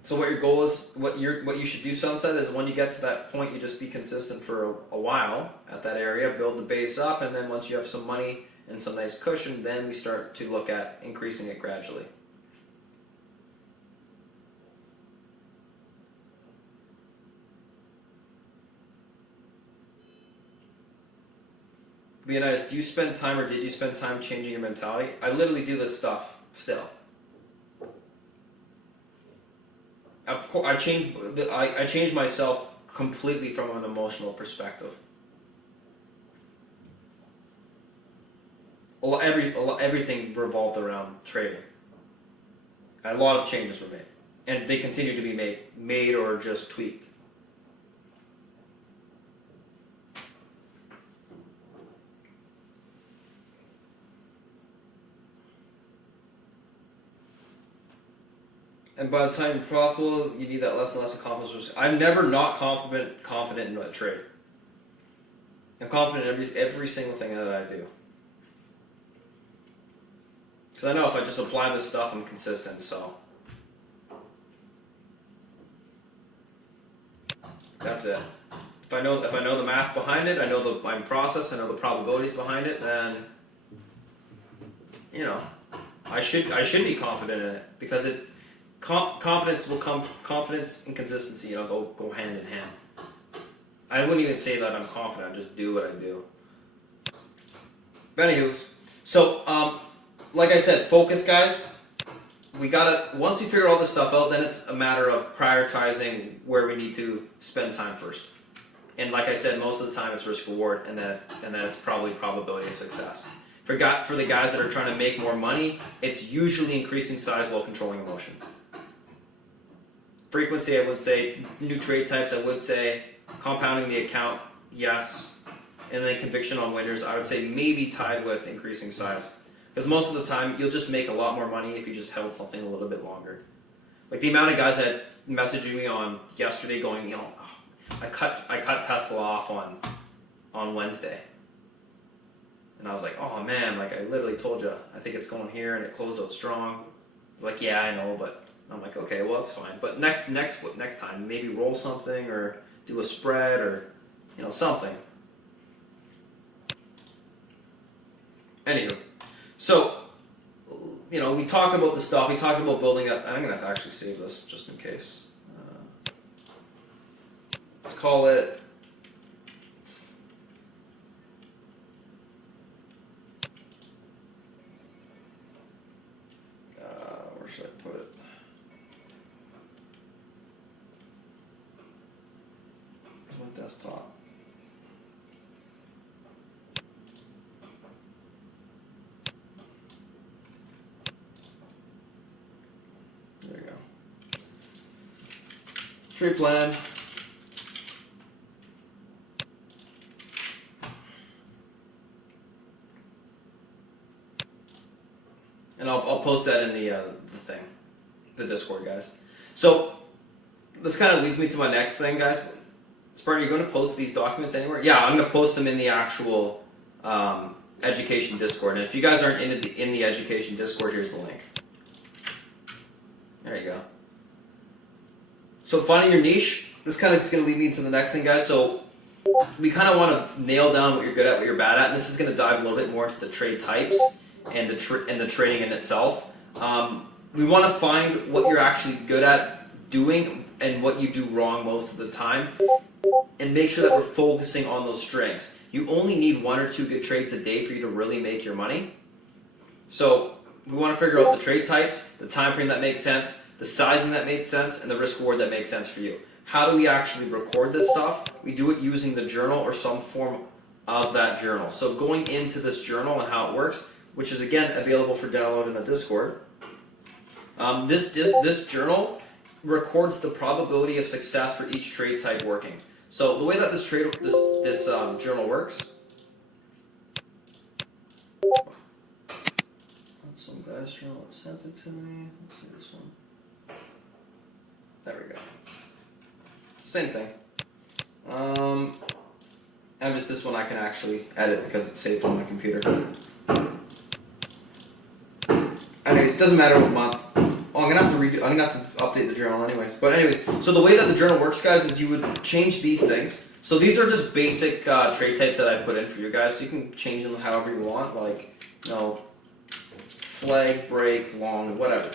So what your goal is, what you should do, Sunset, is when you get to that point, you just be consistent for a while at that area, build the base up, and then once you have some money and some nice cushion, then we start to look at increasing it gradually. Leonidas, do you spend time or did you spend time changing your mentality? I literally do this stuff still. Of course, I changed myself completely from an emotional perspective. Everything revolved around trading. A lot of changes were made, and they continue to be made or just tweaked. And by the time you're profitable, you need that less and less of confidence. I'm never not confident in a trade. I'm confident in every single thing that I do. Because I know if I just apply this stuff, I'm consistent, so. That's it. If I know the math behind it, I know my process, I know the probabilities behind it, then, I should be confident in it. Because confidence will come. Confidence and consistency, go hand in hand. I wouldn't even say that I'm confident. I just do what I do. But anywho's, so like I said, focus, guys. We gotta, once we figure all this stuff out, then it's a matter of prioritizing where we need to spend time first. And like I said, most of the time it's risk reward, and then it's probably probability of success. For the guys that are trying to make more money, it's usually increasing size while controlling emotion. Frequency, I would say. New trade types, I would say. Compounding the account, yes. And then conviction on winners, I would say maybe tied with increasing size. Because most of the time, you'll just make a lot more money if you just held something a little bit longer. Like the amount of guys that messaged me on yesterday going, you know, oh, I cut Tesla off on Wednesday. And I was like, oh man, like I literally told you, I think it's going here and it closed out strong. They're like, yeah, I know, but I'm like, okay, well, that's fine. But next time, maybe roll something or do a spread or, you know, something. Anywho, so, you know, we talked about the stuff. We talked about building up. I'm going to actually save this just in case. Let's call it. Where should I put it? Where's my desktop? There you go. Trade plan. And I'll post that in the thing, the Discord, guys. So this kind of leads me to my next thing, guys. Spartan, are you going to post these documents anywhere? Yeah, I'm going to post them in the actual education Discord. And if you guys aren't in the education Discord, here's the link. There you go. So finding your niche. This kind of is going to lead me to the next thing, guys. So we kind of want to nail down what you're good at, what you're bad at, and this is going to dive a little bit more into the trade types and the trading in itself. We want to find what you're actually good at doing and what you do wrong most of the time, and make sure that we're focusing on those strengths. You only need 1 or 2 good trades a day for you to really make your money. So we want to figure out the trade types, the time frame that makes sense, the sizing that makes sense, and the risk reward that makes sense for you. How do we actually record this stuff? We do it using the journal or some form of that journal. So going into this journal and how it works, which is again available for download in the Discord. This journal records the probability of success for each trade type working. So the way that this journal works. Some guy's journal that sent it to me. Let's see this one. There we go. Same thing. And just this one I can actually edit because it's saved on my computer. Anyways, it doesn't matter what month. Oh, I'm gonna have to update the journal anyways. But anyways, so the way that the journal works, guys, is you would change these things. So these are just basic trade types that I put in for you guys. So you can change them however you want, like, you know, flag, break, long, whatever.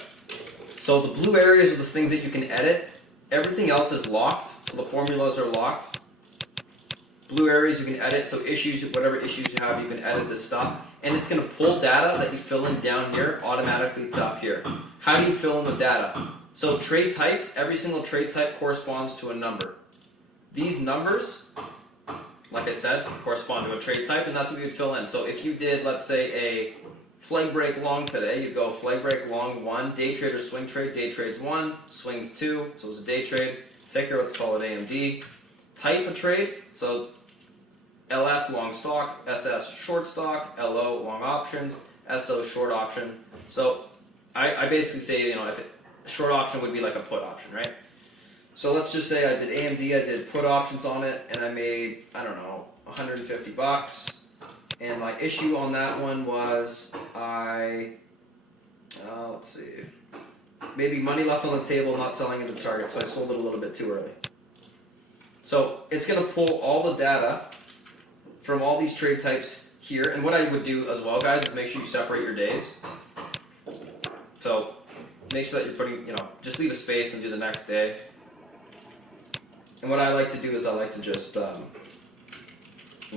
So the blue areas are the things that you can edit. Everything else is locked. So the formulas are locked. Blue areas you can edit. So issues, whatever issues you have, you can edit this stuff. And it's going to pull data that you fill in down here automatically to up here. How do you fill in the data? So trade types, every single trade type corresponds to a number. These numbers, like I said, correspond to a trade type, and that's what we would fill in. So if you did, let's say, a flag break long today, you'd go flag break long 1, day trade or swing trade, day trades 1, swings 2, so it's a day trade. Ticker, let's call it AMD. Type of trade, so LS long stock, SS short stock, LO long options, SO short option. So I basically say, you know, if short option would be like a put option, right? So let's just say I did AMD, I did put options on it, and I made, I don't know, $150. And my issue on that one was let's see, maybe money left on the table, not selling into target, so I sold it a little bit too early. So it's going to pull all the data from all these trade types here, and what I would do as well, guys, is make sure you separate your days. So make sure that you're putting, you know, just leave a space and do the next day. And what I like to do is I like to just, you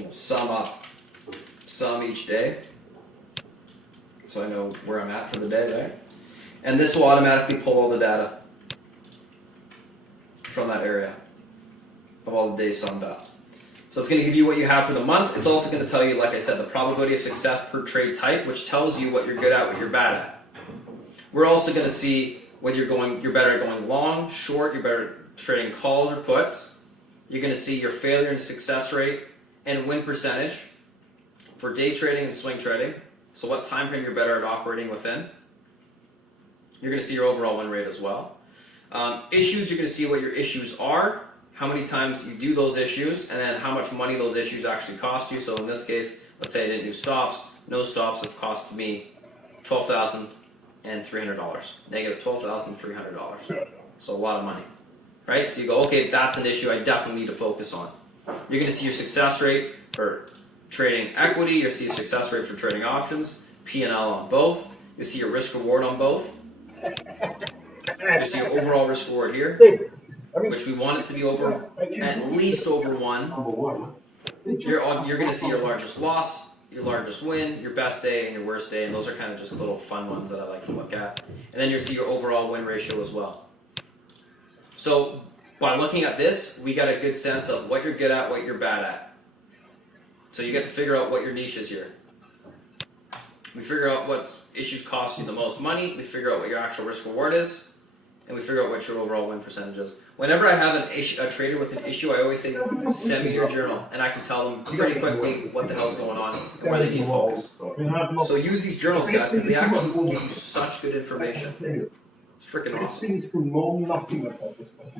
know, sum each day. so I know where I'm at for the day, right? And this will automatically pull all the data from that area of all the days summed up. So it's going to give you what you have for the month. It's also going to tell you, like I said, the probability of success per trade type, which tells you what you're good at, what you're bad at. We're also going to see whether you're better at going long, short, you're better at trading calls or puts. You're going to see your failure and success rate and win percentage for day trading and swing trading. So what time frame you're better at operating within. You're going to see your overall win rate as well. Issues, you're going to see what your issues are, how many times you do those issues, and then how much money those issues actually cost you. So in this case, let's say I didn't do stops. No stops have cost me $12,300. Negative $12,300. So a lot of money. Right? So you go, okay, that's an issue I definitely need to focus on. You're going to see your success rate for trading equity. You'll see your success rate for trading options, P&L on both. You'll see your risk reward on both. You'll see your overall risk reward here, which we want it to be over, at least over 1. You're going to see your largest loss, your largest win, your best day, and your worst day, and those are kind of just little fun ones that I like to look at. And then you'll see your overall win ratio as well. So by looking at this, we got a good sense of what you're good at, what you're bad at. So you get to figure out what your niche is here. We figure out what issues cost you the most money, we figure out what your actual risk reward is, and we figure out what your overall win percentage is. Whenever I have a trader with an issue, I always say, send me your journal, and I can tell them pretty quickly what the hell's going on and where they need focus. So use these journals, guys, because they actually give you such good information. It's freaking awesome.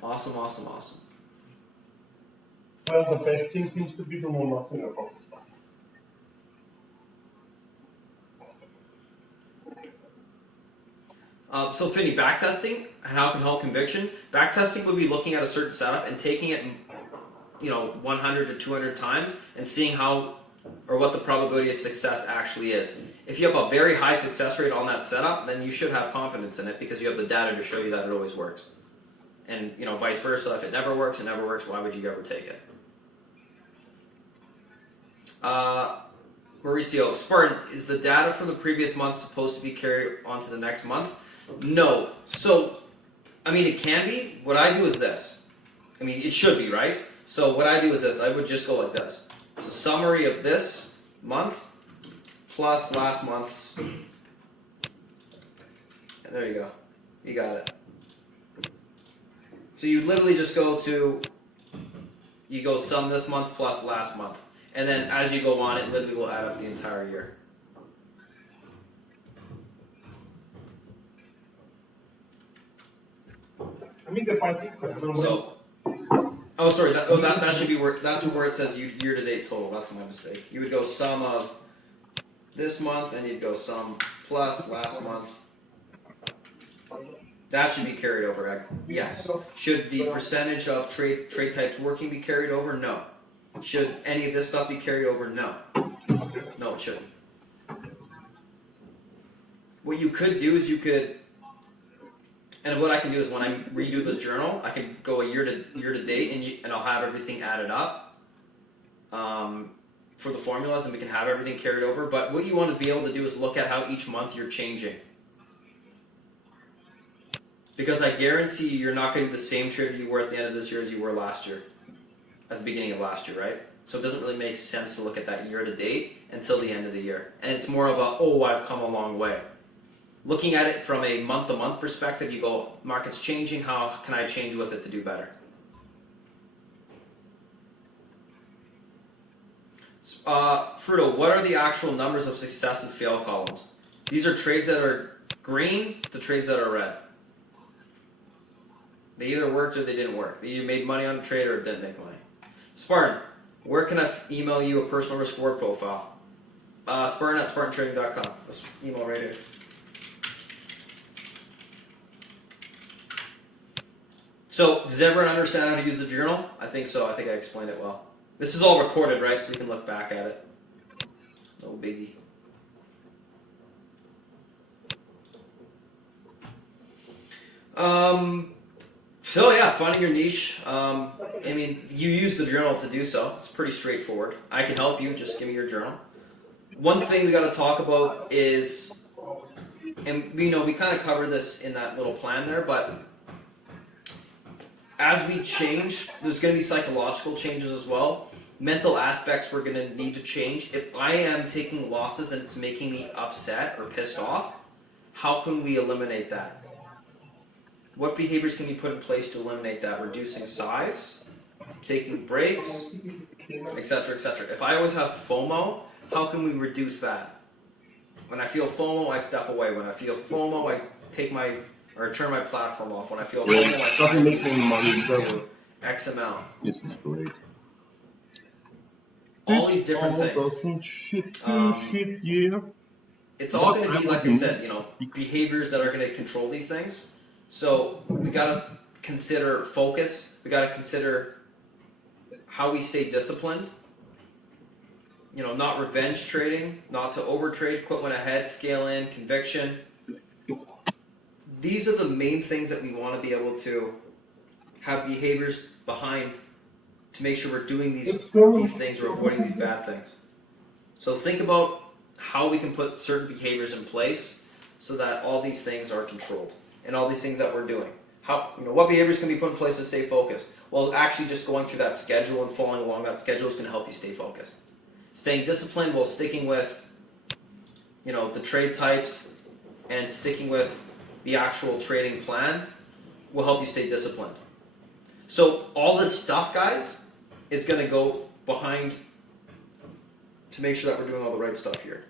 Awesome, awesome, awesome. Well, the best thing seems to be the know nothing about stuff. So Finney, backtesting and how it can help conviction. Backtesting would be looking at a certain setup and taking it, 100 to 200 times and seeing how or what the probability of success actually is. If you have a very high success rate on that setup, then you should have confidence in it because you have the data to show you that it always works. And vice versa, if it never works, why would you ever take it? Mauricio, Spartan, is the data from the previous month supposed to be carried on to the next month? No. So, it can be. What I do is this. It should be, right? So what I do is this. I would just go like this. So summary of this month plus last month's. And there you go. You got it. So you literally just go sum this month plus last month. And then as you go on, it literally will add up the entire year. So, that should be that's where it says year-to-date total. That's my mistake. You would go sum of this month, and you'd go sum plus last month. That should be carried over. Yes. Should the percentage of trade types working be carried over? No. Should any of this stuff be carried over? No. No, it shouldn't. What you could do is and what I can do is when I redo this journal, I can go a year to date, and I'll have everything added up for the formulas, and we can have everything carried over. But what you want to be able to do is look at how each month you're changing. Because I guarantee you're not going to be the same trader you were at the end of this year as you were last year, at the beginning of last year, right? So it doesn't really make sense to look at that year to date until the end of the year. And it's more of I've come a long way. Looking at it from a month-to-month perspective, you go, market's changing, how can I change with it to do better? Fruto, what are the actual numbers of success and fail columns? These are trades that are green to trades that are red. They either worked or they didn't work. They either made money on a trade or it didn't make money. Spartan, where can I email you a personal risk reward profile? Spartan at spartantrading.com. This email right here. So, does everyone understand how to use the journal? I think so. I think I explained it well. This is all recorded, right? So you can look back at it. No biggie. So yeah, finding your niche. You use the journal to do so. It's pretty straightforward. I can help you. Just give me your journal. One thing we got to talk about is and we kind of covered this in that little plan there, but as we change, there's going to be psychological changes as well. Mental aspects we're going to need to change. If I am taking losses and it's making me upset or pissed off, how can we eliminate that? What behaviors can we put in place to eliminate that? Reducing size, taking breaks, etc., etc. If I always have FOMO, how can we reduce that? When I feel FOMO, I step away. When I feel FOMO, I turn my platform off. When I feel FOMO, I Stop making money. to X amount. This is great. All these different things. It's all going to be, like I said, behaviors that are going to control these things. So we got to consider focus. We got to consider how we stay disciplined. Not revenge trading, not to overtrade, quit when ahead, scale in, conviction. These are the main things that we want to be able to have behaviors behind to make sure we're doing these things or avoiding these bad things. So think about how we can put certain behaviors in place so that all these things are controlled and all these things that we're doing. What behaviors can be put in place to stay focused? Well, actually just going through that schedule and following along that schedule is going to help you stay focused. Staying disciplined while sticking with, the trade types and sticking with the actual trading plan will help you stay disciplined. So all this stuff, guys, is going to go behind to make sure that we're doing all the right stuff here.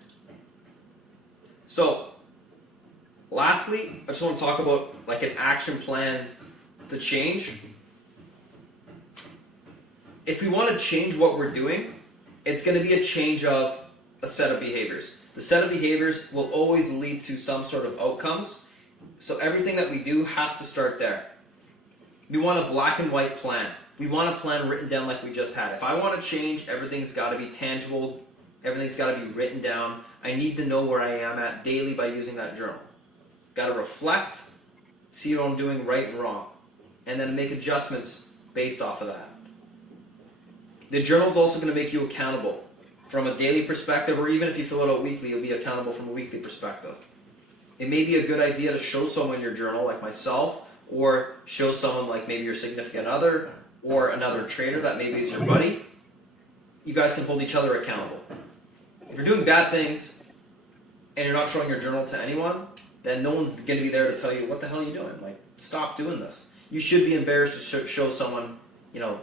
So, lastly, I just want to talk about like an action plan to change. If we want to change what we're doing, it's going to be a change of a set of behaviors. The set of behaviors will always lead to some sort of outcomes. So everything that we do has to start there. We want a black and white plan. We want a plan written down like we just had. If I want to change, everything's got to be tangible. Everything's got to be written down. I need to know where I am at daily by using that journal. Got to reflect, see what I'm doing right and wrong, and then make adjustments based off of that. The journal is also going to make you accountable from a daily perspective, or even if you fill it out weekly, you'll be accountable from a weekly perspective. It may be a good idea to show someone your journal, like myself, or show someone like maybe your significant other, or another trader that maybe is your buddy. You guys can hold each other accountable. If you're doing bad things and you're not showing your journal to anyone, then no one's going to be there to tell you, what the hell are you doing? Like, stop doing this. You should be embarrassed to show someone,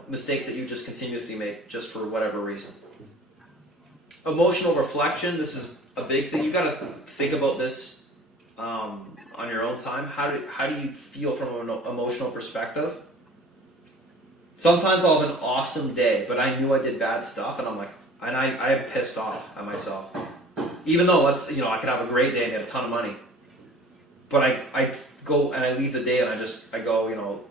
mistakes that you just continuously make just for whatever reason. Emotional reflection, this is a big thing. You got to think about this on your own time. How do you feel from an emotional perspective? Sometimes I'll have an awesome day, but I knew I did bad stuff, and I am pissed off at myself. Even though I could have a great day and get a ton of money, but I go and I leave the day and I go,